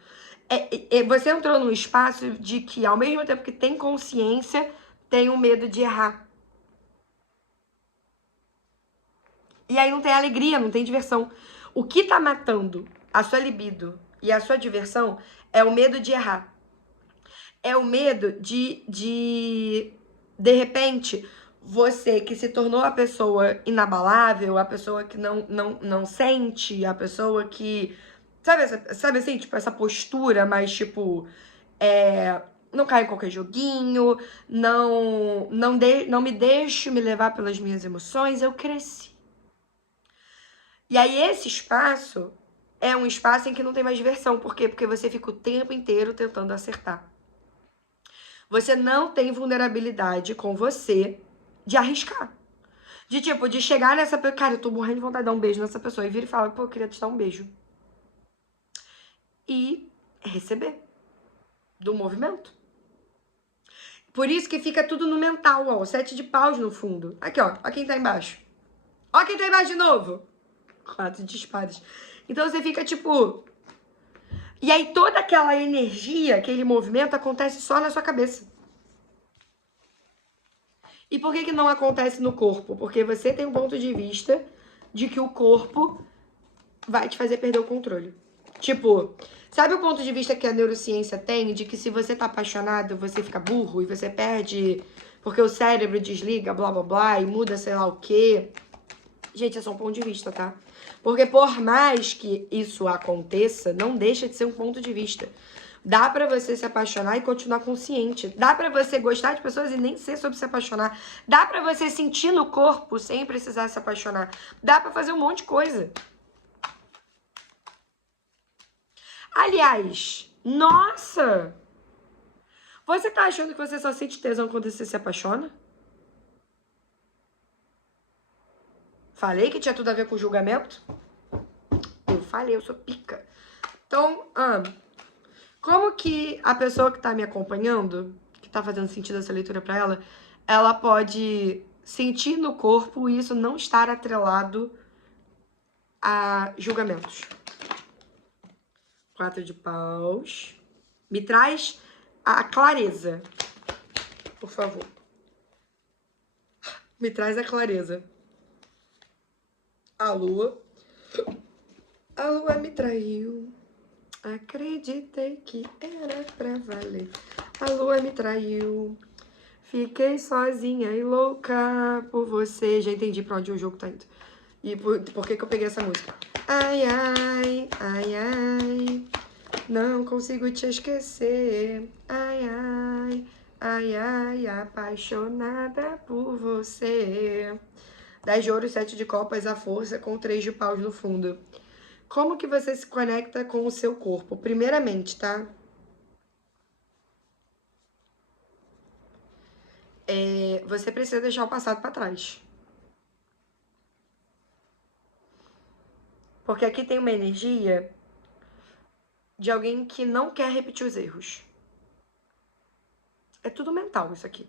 Você entrou num espaço de que, ao mesmo tempo que tem consciência, tem o medo de errar. E aí não tem alegria, não tem diversão. O que tá matando a sua libido e a sua diversão é o medo de errar. É o medo de repente, você que se tornou a pessoa inabalável, a pessoa que não sente, a pessoa que... Sabe assim, tipo, essa postura mais, tipo... não cai em qualquer joguinho, não me deixo me levar pelas minhas emoções, eu cresci. E aí esse espaço é um espaço em que não tem mais diversão. Por quê? Porque você fica o tempo inteiro tentando acertar. Você não tem vulnerabilidade com você de arriscar. De tipo, de chegar nessa pessoa, cara, eu tô morrendo de vontade de dar um beijo nessa pessoa. E vira e fala, pô, eu queria te dar um beijo. E receber do movimento. Por isso que fica tudo no mental, ó. 7 de paus no fundo. Aqui, ó. Ó quem tá embaixo. Ó quem tá embaixo de novo. 4 de espadas. Então você fica tipo... E aí toda aquela energia, aquele movimento acontece só na sua cabeça. E por que não acontece no corpo? Porque você tem um ponto de vista de que o corpo vai te fazer perder o controle. Tipo, sabe o ponto de vista que a neurociência tem de que se você tá apaixonado, você fica burro e você perde porque o cérebro desliga, blá blá blá, e muda sei lá o quê? Gente, é só um ponto de vista, tá? Porque por mais que isso aconteça, não deixa de ser um ponto de vista. Dá pra você se apaixonar e continuar consciente. Dá pra você gostar de pessoas e nem ser sobre se apaixonar. Dá pra você sentir no corpo sem precisar se apaixonar. Dá pra fazer um monte de coisa. Aliás, nossa! Você tá achando que você só sente tesão quando você se apaixona? Falei que tinha tudo a ver com julgamento? Eu falei, eu sou pica. Então, como que a pessoa que tá me acompanhando, que tá fazendo sentido essa leitura pra ela, ela pode sentir no corpo e isso não estar atrelado a julgamentos? 4 de paus. Me traz a clareza, por favor. Me traz a clareza. A lua. A lua me traiu. Acreditei que era pra valer. A lua me traiu. Fiquei sozinha e louca por você. Já entendi pra onde o jogo tá indo. E por que eu peguei essa música. Ai, ai, ai, ai. Não consigo te esquecer. Ai, ai, ai, ai. Apaixonada por você. 10 de ouro, 7 de copas, a força com 3 de paus no fundo. Como que você se conecta com o seu corpo? Primeiramente, tá? Você precisa deixar o passado pra trás. Porque aqui tem uma energia de alguém que não quer repetir os erros. É tudo mental isso aqui.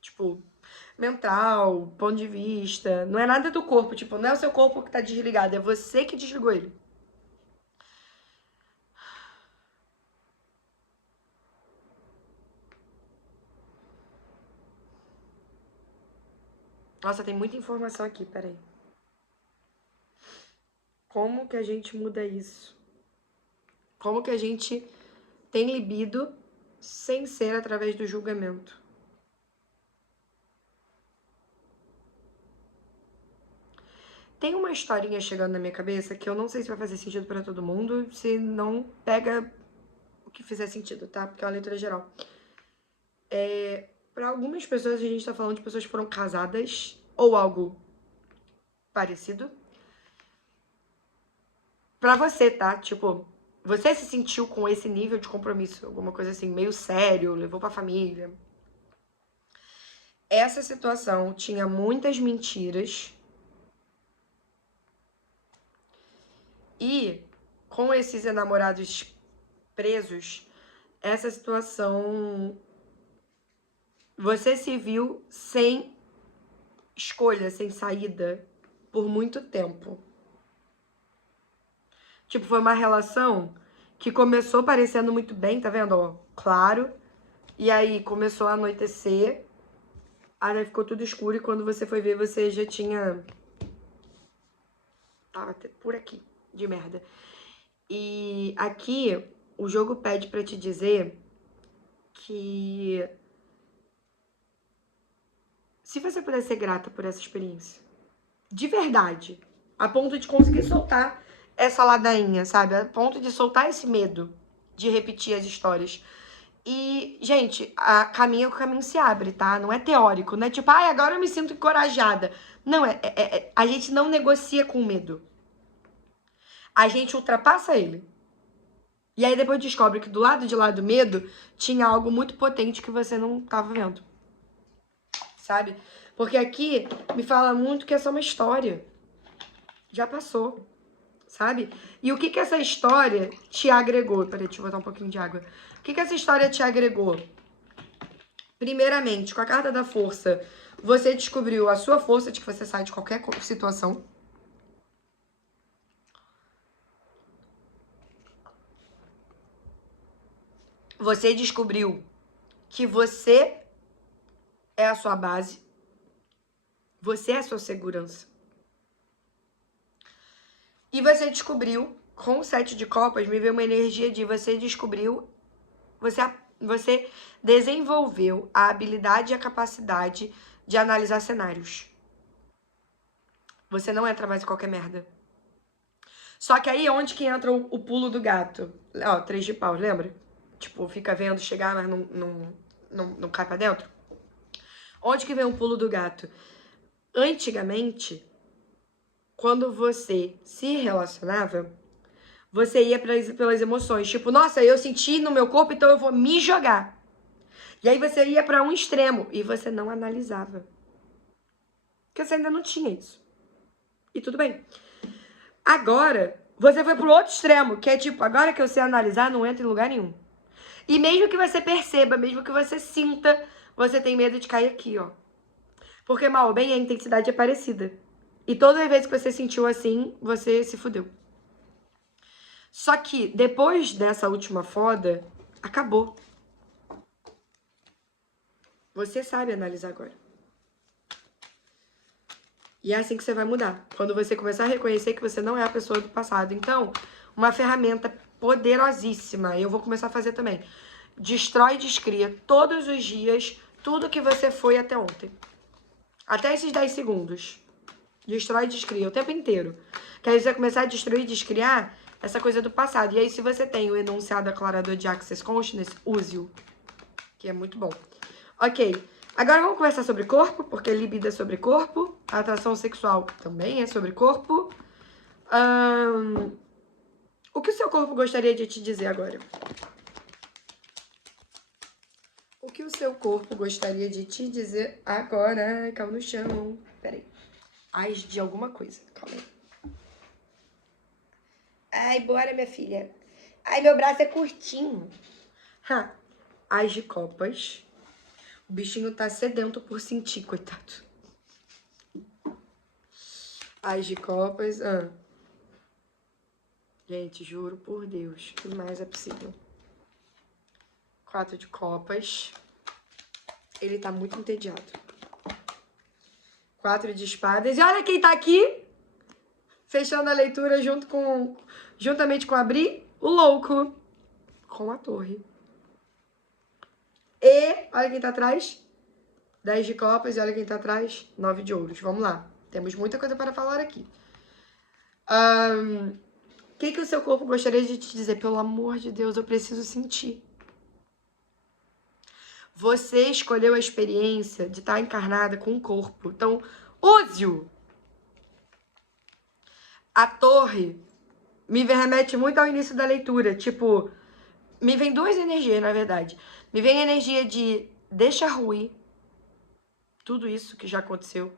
Tipo, mental, ponto de vista. Não é nada do corpo. Tipo, não é o seu corpo que tá desligado. É você que desligou ele. Nossa, tem muita informação aqui, peraí. Como que a gente muda isso? Como que a gente tem libido sem ser através do julgamento? Tem uma historinha chegando na minha cabeça que eu não sei se vai fazer sentido pra todo mundo, se não pega o que fizer sentido, tá? Porque é uma leitura geral. Pra algumas pessoas a gente tá falando de pessoas que foram casadas ou algo parecido. Pra você, tá? Tipo, você se sentiu com esse nível de compromisso, alguma coisa assim, meio sério, levou pra família. Essa situação tinha muitas mentiras. E com esses enamorados presos, essa situação você se viu sem escolha, sem saída por muito tempo. Tipo, foi uma relação que começou parecendo muito bem, tá vendo? Ó, claro. E aí começou a anoitecer. Aí ficou tudo escuro e quando você foi ver, você já tinha... Tava por aqui, de merda. E aqui, o jogo pede pra te dizer que... se você puder ser grata por essa experiência, de verdade, a ponto de conseguir soltar essa ladainha, sabe? A ponto de soltar esse medo de repetir as histórias. E, gente, caminho que o caminho se abre, tá? Não é teórico, não é tipo, ai, agora eu me sinto encorajada. Não, a gente não negocia com medo. A gente ultrapassa ele. E aí depois descobre que do lado de lá do medo tinha algo muito potente que você não tava vendo. Sabe? Porque aqui me fala muito que é só uma história. Já passou, sabe? E o que que essa história te agregou? Peraí, deixa eu botar um pouquinho de água. O que que essa história te agregou? Primeiramente, com a carta da força, você descobriu a sua força de que você sai de qualquer situação. Você descobriu que você é a sua base. Você é a sua segurança. E você descobriu, com o 7 de copas, me veio uma energia de você descobriu, você desenvolveu a habilidade e a capacidade de analisar cenários. Você não entra mais em qualquer merda. Só que aí onde que entra o pulo do gato? Ó, 3 de paus, lembra? Tipo, fica vendo chegar, mas não cai pra dentro. Onde que vem o pulo do gato? Antigamente, quando você se relacionava, você ia pelas emoções. Tipo, nossa, eu senti no meu corpo, então eu vou me jogar. E aí você ia pra um extremo e você não analisava. Porque você ainda não tinha isso. E tudo bem. Agora, você foi pro outro extremo, que é tipo, agora que eu sei analisar, não entra em lugar nenhum. E mesmo que você perceba, mesmo que você sinta, você tem medo de cair aqui, ó. Porque, mal ou bem, a intensidade é parecida. E todas as vezes que você sentiu assim, você se fudeu. Só que, depois dessa última foda, acabou. Você sabe analisar agora. E é assim que você vai mudar. Quando você começar a reconhecer que você não é a pessoa do passado. Então, uma ferramenta poderosíssima, eu vou começar a fazer também. Destrói e descria todos os dias tudo que você foi até ontem. Até esses 10 segundos. Destrói e descria o tempo inteiro. Que aí você vai começar a destruir e descriar essa coisa do passado. E aí, se você tem o enunciado aclarador de Access Consciousness, use-o. Que é muito bom. Ok. Agora vamos conversar sobre corpo, porque libido é sobre corpo. A atração sexual também é sobre corpo. O que o seu corpo gostaria de te dizer agora? O que o seu corpo gostaria de te dizer agora? Calma no chão. Peraí. Ai, de alguma coisa. Calma aí. Ai, bora, minha filha. Ai, meu braço é curtinho. As de copas. O bichinho tá sedento por sentir, coitado. As de copas. Gente, juro por Deus, o que mais é possível? 4 de copas. Ele tá muito entediado. 4 de espadas. E olha quem tá aqui, fechando a leitura juntamente com a Bri, o louco, com a torre. E olha quem tá atrás, 10 de copas. E olha quem tá atrás, 9 de ouros. Vamos lá, temos muita coisa para falar aqui. O que o seu corpo gostaria de te dizer? Pelo amor de Deus, eu preciso sentir. Você escolheu a experiência de estar encarnada com um corpo. Então, use-o. A torre me remete muito ao início da leitura. Tipo, me vem duas energias, na verdade. Me vem a energia de deixa ruir tudo isso que já aconteceu.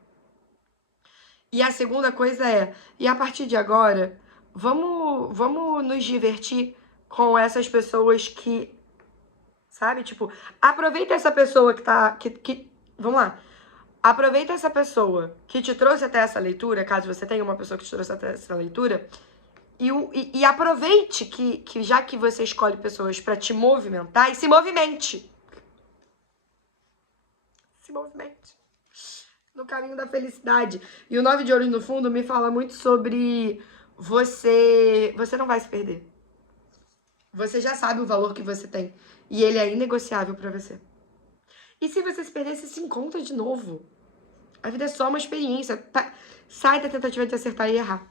E a segunda coisa é, e a partir de agora, vamos nos divertir com essas pessoas que, sabe? Tipo, aproveita essa pessoa que tá... vamos lá. Aproveita essa pessoa que te trouxe até essa leitura, caso você tenha uma pessoa que te trouxe até essa leitura, e aproveite que já que você escolhe pessoas pra te movimentar, e se movimente. Se movimente. No caminho da felicidade. E o 9 de ouros no fundo me fala muito sobre você não vai se perder. Você já sabe o valor que você tem. E ele é inegociável pra você. E se você se perder, você se encontra de novo. A vida é só uma experiência. Sai da tentativa de acertar e errar.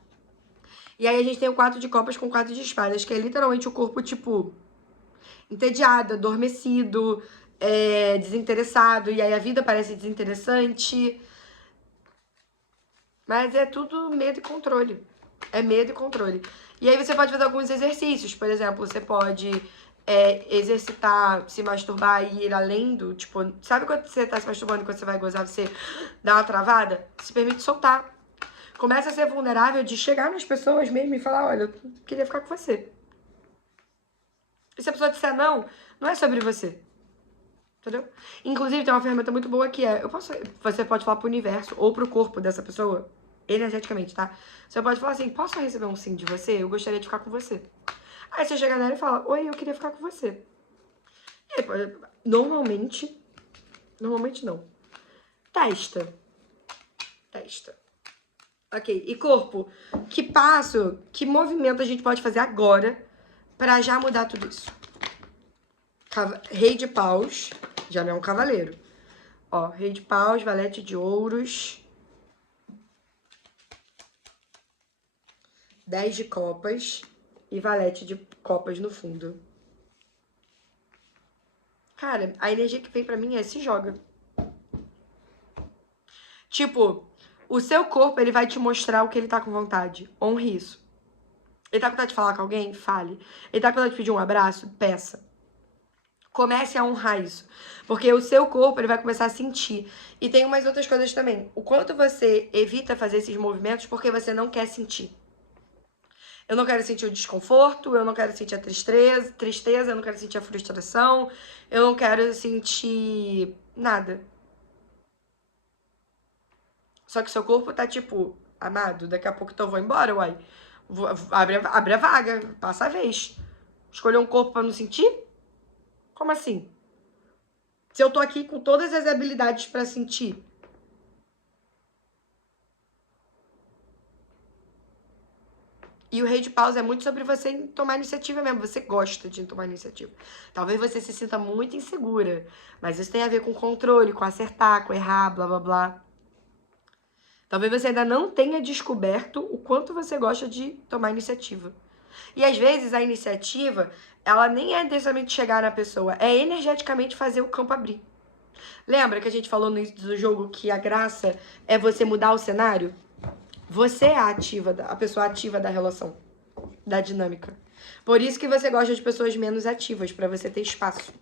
E aí a gente tem o 4 de copas com 4 de espadas, que é literalmente o corpo, tipo, entediado, adormecido, desinteressado. E aí a vida parece desinteressante. Mas é tudo medo e controle. É medo e controle. E aí você pode fazer alguns exercícios. Por exemplo, você pode exercitar, se masturbar e ir além do, tipo... Sabe quando você tá se masturbando e quando você vai gozar, você dá uma travada? Se permite soltar. Começa a ser vulnerável de chegar nas pessoas mesmo e falar, olha, eu queria ficar com você. E se a pessoa disser não, não é sobre você. Entendeu? Inclusive, tem uma ferramenta muito boa que é... Você pode falar pro universo ou pro corpo dessa pessoa, energeticamente, tá? Você pode falar assim, posso receber um sim de você? Eu gostaria de ficar com você. Aí você chega nela e fala, oi, eu queria ficar com você. E aí, normalmente não. Testa. Ok, e corpo, que movimento a gente pode fazer agora pra já mudar tudo isso? Rei de paus, já não é um cavaleiro. Ó, rei de paus, valete de ouros, 10 de copas e valete de copas no fundo. Cara, a energia que vem pra mim é se joga. Tipo, o seu corpo, ele vai te mostrar o que ele tá com vontade. Honre isso. Ele tá com vontade de falar com alguém? Fale. Ele tá com vontade de pedir um abraço? Peça. Comece a honrar isso. Porque o seu corpo, ele vai começar a sentir. E tem umas outras coisas também. O quanto você evita fazer esses movimentos porque você não quer sentir. Eu não quero sentir o desconforto, eu não quero sentir a tristeza, eu não quero sentir a frustração, eu não quero sentir nada. Só que seu corpo tá tipo, amado, daqui a pouco então eu vou embora, uai. Abre a vaga, passa a vez. Escolher um corpo pra não sentir? Como assim? Se eu tô aqui com todas as habilidades pra sentir. E o rei de paus é muito sobre você tomar iniciativa mesmo. Você gosta de tomar iniciativa. Talvez você se sinta muito insegura. Mas isso tem a ver com controle, com acertar, com errar, blá, blá, blá. Talvez você ainda não tenha descoberto o quanto você gosta de tomar iniciativa. E às vezes a iniciativa, ela nem é necessariamente chegar na pessoa, é energeticamente fazer o campo abrir. Lembra que a gente falou no início do jogo que a graça é você mudar o cenário? Você é a pessoa ativa da relação, da dinâmica. Por isso que você gosta de pessoas menos ativas, pra você ter espaço.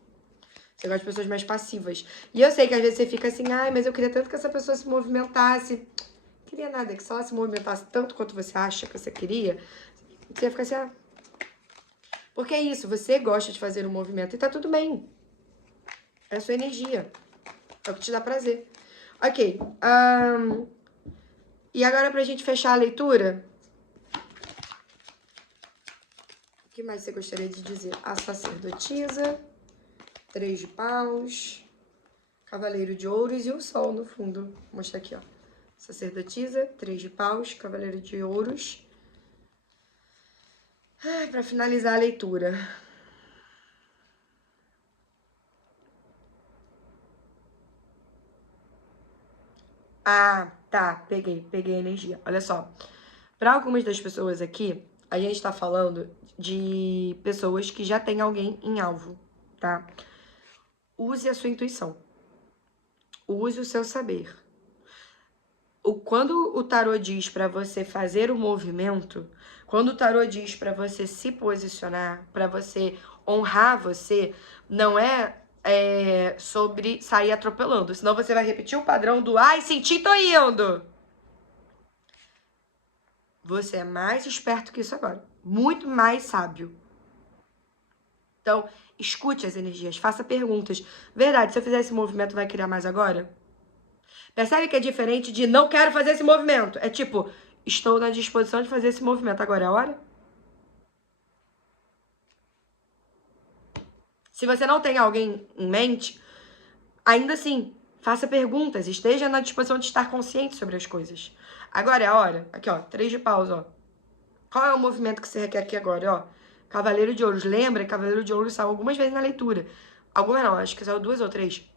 Você gosta de pessoas mais passivas. E eu sei que às vezes você fica assim, ai, mas eu queria tanto que essa pessoa se movimentasse. Não queria nada, que se ela se movimentasse tanto quanto você acha que você queria, você ia ficar assim, ah. Porque é isso, você gosta de fazer um movimento e tá tudo bem. É a sua energia. É o que te dá prazer. Ok. E agora pra gente fechar a leitura, o que mais você gostaria de dizer? A sacerdotisa, 3 de paus, cavaleiro de ouros e o sol no fundo. Vou mostrar aqui, ó. Sacerdotisa, 3 de paus, cavaleiro de ouros. Pra finalizar a leitura. Ah, tá. Peguei a energia. Olha só. Para algumas das pessoas aqui, a gente tá falando de pessoas que já têm alguém em alvo, tá? Use a sua intuição. Use o seu saber. Quando o tarô diz para você fazer o movimento, quando o tarô diz para você se posicionar, para você honrar você, não é sobre sair atropelando. Senão você vai repetir o padrão do ai, senti, tô indo. Você é mais esperto que isso agora. Muito mais sábio. Então, escute as energias, faça perguntas. Verdade, se eu fizer esse movimento, vai criar mais agora? Percebe que é diferente de não quero fazer esse movimento. É tipo, estou na disposição de fazer esse movimento. Agora é a hora? Se você não tem alguém em mente, ainda assim, faça perguntas. Esteja na disposição de estar consciente sobre as coisas. Agora é a hora. Aqui, ó, 3 de paus, ó. Qual é o movimento que você requer aqui agora, ó? Cavaleiro de Ouros. Lembra que Cavaleiro de Ouros saiu algumas vezes na leitura. Algumas não, acho que saiu 2 ou 3.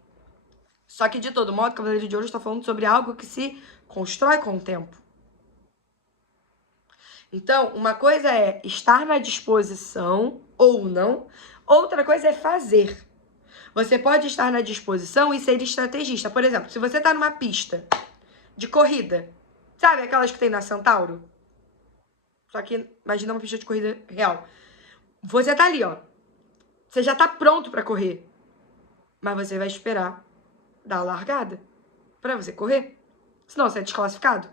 Só que, de todo modo, Cavaleiro de Ouros está falando sobre algo que se constrói com o tempo. Então, uma coisa é estar na disposição ou não, outra coisa é fazer. Você pode estar na disposição e ser estrategista. Por exemplo, se você está numa pista de corrida, sabe aquelas que tem na Centauro? Só que imagina uma pista de corrida real. Você tá ali, ó. Você já tá pronto pra correr. Mas você vai esperar dar a largada pra você correr. Senão você é desclassificado.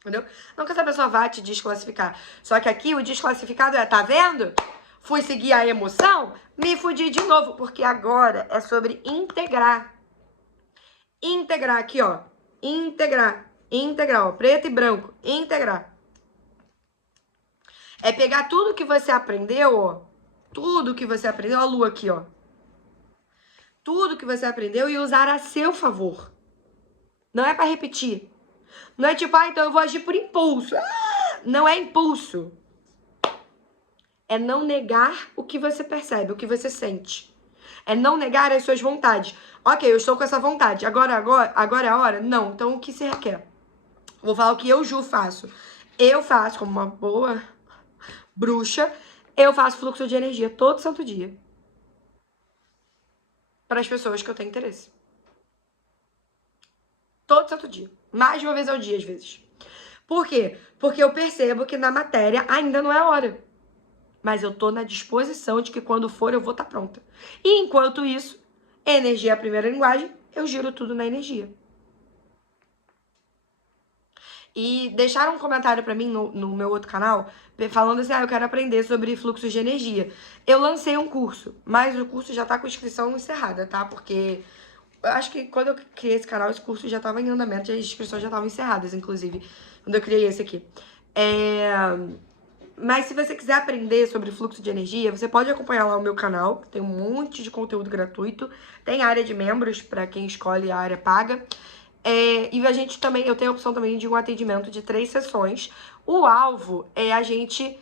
Entendeu? Não que essa pessoa vá te desclassificar. Só que aqui o desclassificado é, tá vendo? Fui seguir a emoção, me fudi de novo. Porque agora é sobre integrar. Integrar aqui, ó. Integrar. Integrar, ó. Preto e branco. Integrar. É pegar tudo que você aprendeu, ó. Tudo que você aprendeu, a lua aqui, ó. Tudo que você aprendeu e usar a seu favor. Não é pra repetir. Não é tipo, então eu vou agir por impulso. Não é impulso. É não negar o que você percebe, o que você sente. É não negar as suas vontades. Ok, eu estou com essa vontade. Agora é a hora? Não. Então o que se requer? Vou falar o que eu, Ju, faço. Eu faço, como uma boa bruxa, eu faço fluxo de energia todo santo dia. Para as pessoas que eu tenho interesse. Todo santo dia. Mais de uma vez ao dia, às vezes. Por quê? Porque eu percebo que na matéria ainda não é a hora. Mas eu tô na disposição de que quando for eu vou estar pronta. E enquanto isso, energia é a primeira linguagem, eu giro tudo na energia. E deixaram um comentário pra mim no meu outro canal, falando assim, eu quero aprender sobre fluxos de energia. Eu lancei um curso, mas o curso já tá com inscrição encerrada, tá? Porque eu acho que quando eu criei esse canal, esse curso já tava em andamento, e as inscrições já estavam encerradas, inclusive, quando eu criei esse aqui. Mas se você quiser aprender sobre fluxo de energia, você pode acompanhar lá o meu canal, tem um monte de conteúdo gratuito, tem área de membros para quem escolhe a área paga. E a gente também, eu tenho a opção também de um atendimento de 3 sessões. O alvo é a gente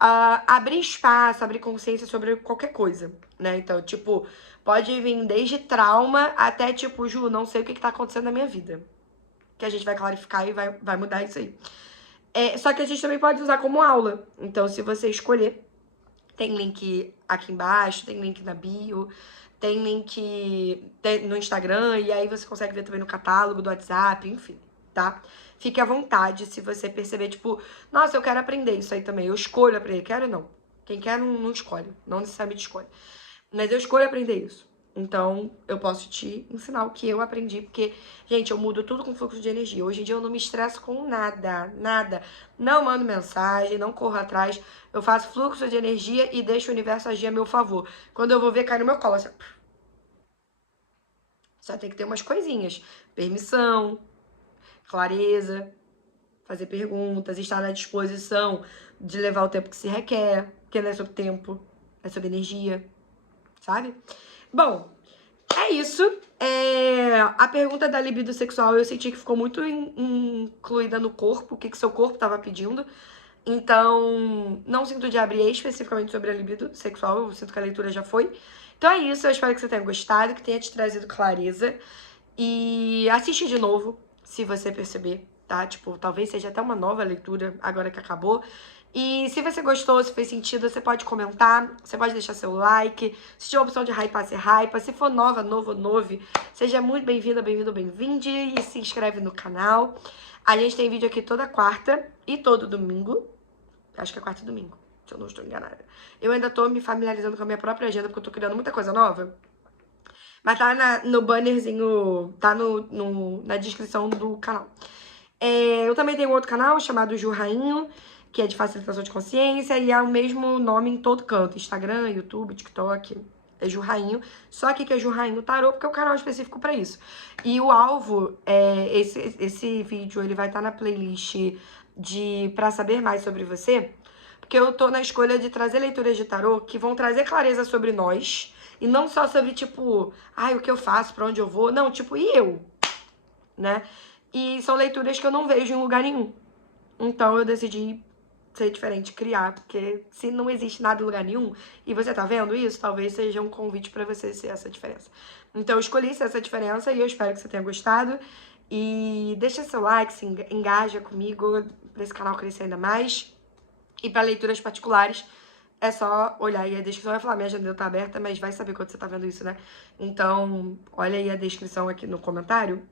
abrir espaço, abrir consciência sobre qualquer coisa, né? Então, tipo, pode vir desde trauma até, tipo, Ju, não sei o que tá acontecendo na minha vida. Que a gente vai clarificar e vai mudar isso aí. Só que a gente também pode usar como aula. Então, se você escolher, tem link aqui embaixo, tem link na bio, tem link no Instagram, e aí você consegue ver também no catálogo do WhatsApp, enfim, tá? Fique à vontade se você perceber, tipo, nossa, eu quero aprender isso aí também, eu escolho aprender, quero não. Quem quer não escolhe, não necessariamente escolhe. Mas eu escolho aprender isso. Então, eu posso te ensinar o que eu aprendi, porque, gente, eu mudo tudo com fluxo de energia. Hoje em dia eu não me estresso com nada, nada. Não mando mensagem, não corro atrás. Eu faço fluxo de energia e deixo o universo agir a meu favor. Quando eu vou ver, cai no meu colo, assim. Só tem que ter umas coisinhas. Permissão, clareza, fazer perguntas, estar na disposição de levar o tempo que se requer, porque não é sobre tempo, é sobre energia, sabe? Bom, é isso. A pergunta da libido sexual eu senti que ficou muito incluída no corpo, o que seu corpo estava pedindo. Então, não sinto de abrir especificamente sobre a libido sexual, eu sinto que a leitura já foi. Então é isso, eu espero que você tenha gostado, que tenha te trazido clareza. E assiste de novo, se você perceber, tá? Tipo, talvez seja até uma nova leitura agora que acabou. E se você gostou, se fez sentido, você pode comentar, você pode deixar seu like. Se tiver a opção de hypar, você hypa. Se for novo, seja muito bem-vinda, bem-vindo, bem-vinde. E se inscreve no canal. A gente tem vídeo aqui toda quarta e todo domingo. Acho que é quarta e domingo, se eu não estou enganada. Eu ainda tô me familiarizando com a minha própria agenda, porque eu tô criando muita coisa nova. Mas tá no bannerzinho, tá na descrição do canal. Eu também tenho um outro canal chamado Ju Rainho, que é de facilitação de consciência, e é o mesmo nome em todo canto. Instagram, YouTube, TikTok, é Ju Rainho. Só que é Ju Rainho Tarô, porque é um canal específico pra isso. E o alvo, esse vídeo, ele vai estar na playlist pra saber mais sobre você, porque eu tô na escolha de trazer leituras de tarô que vão trazer clareza sobre nós, e não só sobre, tipo, o que eu faço, pra onde eu vou. Não, tipo, e eu? Né? E são leituras que eu não vejo em lugar nenhum. Então eu decidi ser diferente, criar, porque se não existe nada em lugar nenhum e você tá vendo isso, talvez seja um convite pra você ser essa diferença. Então eu escolhi ser essa diferença e eu espero que você tenha gostado. E deixa seu like, se engaja comigo pra esse canal crescer ainda mais. E pra leituras particulares, é só olhar aí a descrição. Vai falar, minha agenda tá aberta, mas vai saber quando você tá vendo isso, né? Então, olha aí a descrição aqui no comentário,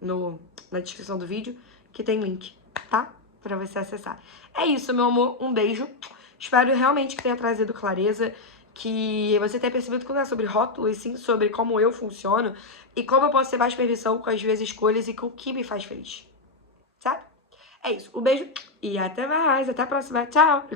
na descrição do vídeo, que tem link, tá? Pra você acessar. É isso, meu amor. Um beijo. Espero realmente que tenha trazido clareza, que você tenha percebido que não é sobre rótulo, e sim sobre como eu funciono e como eu posso ter mais permissão com as minhas escolhas e com o que me faz feliz. Sabe? É isso. Um beijo e até mais. Até a próxima. Tchau!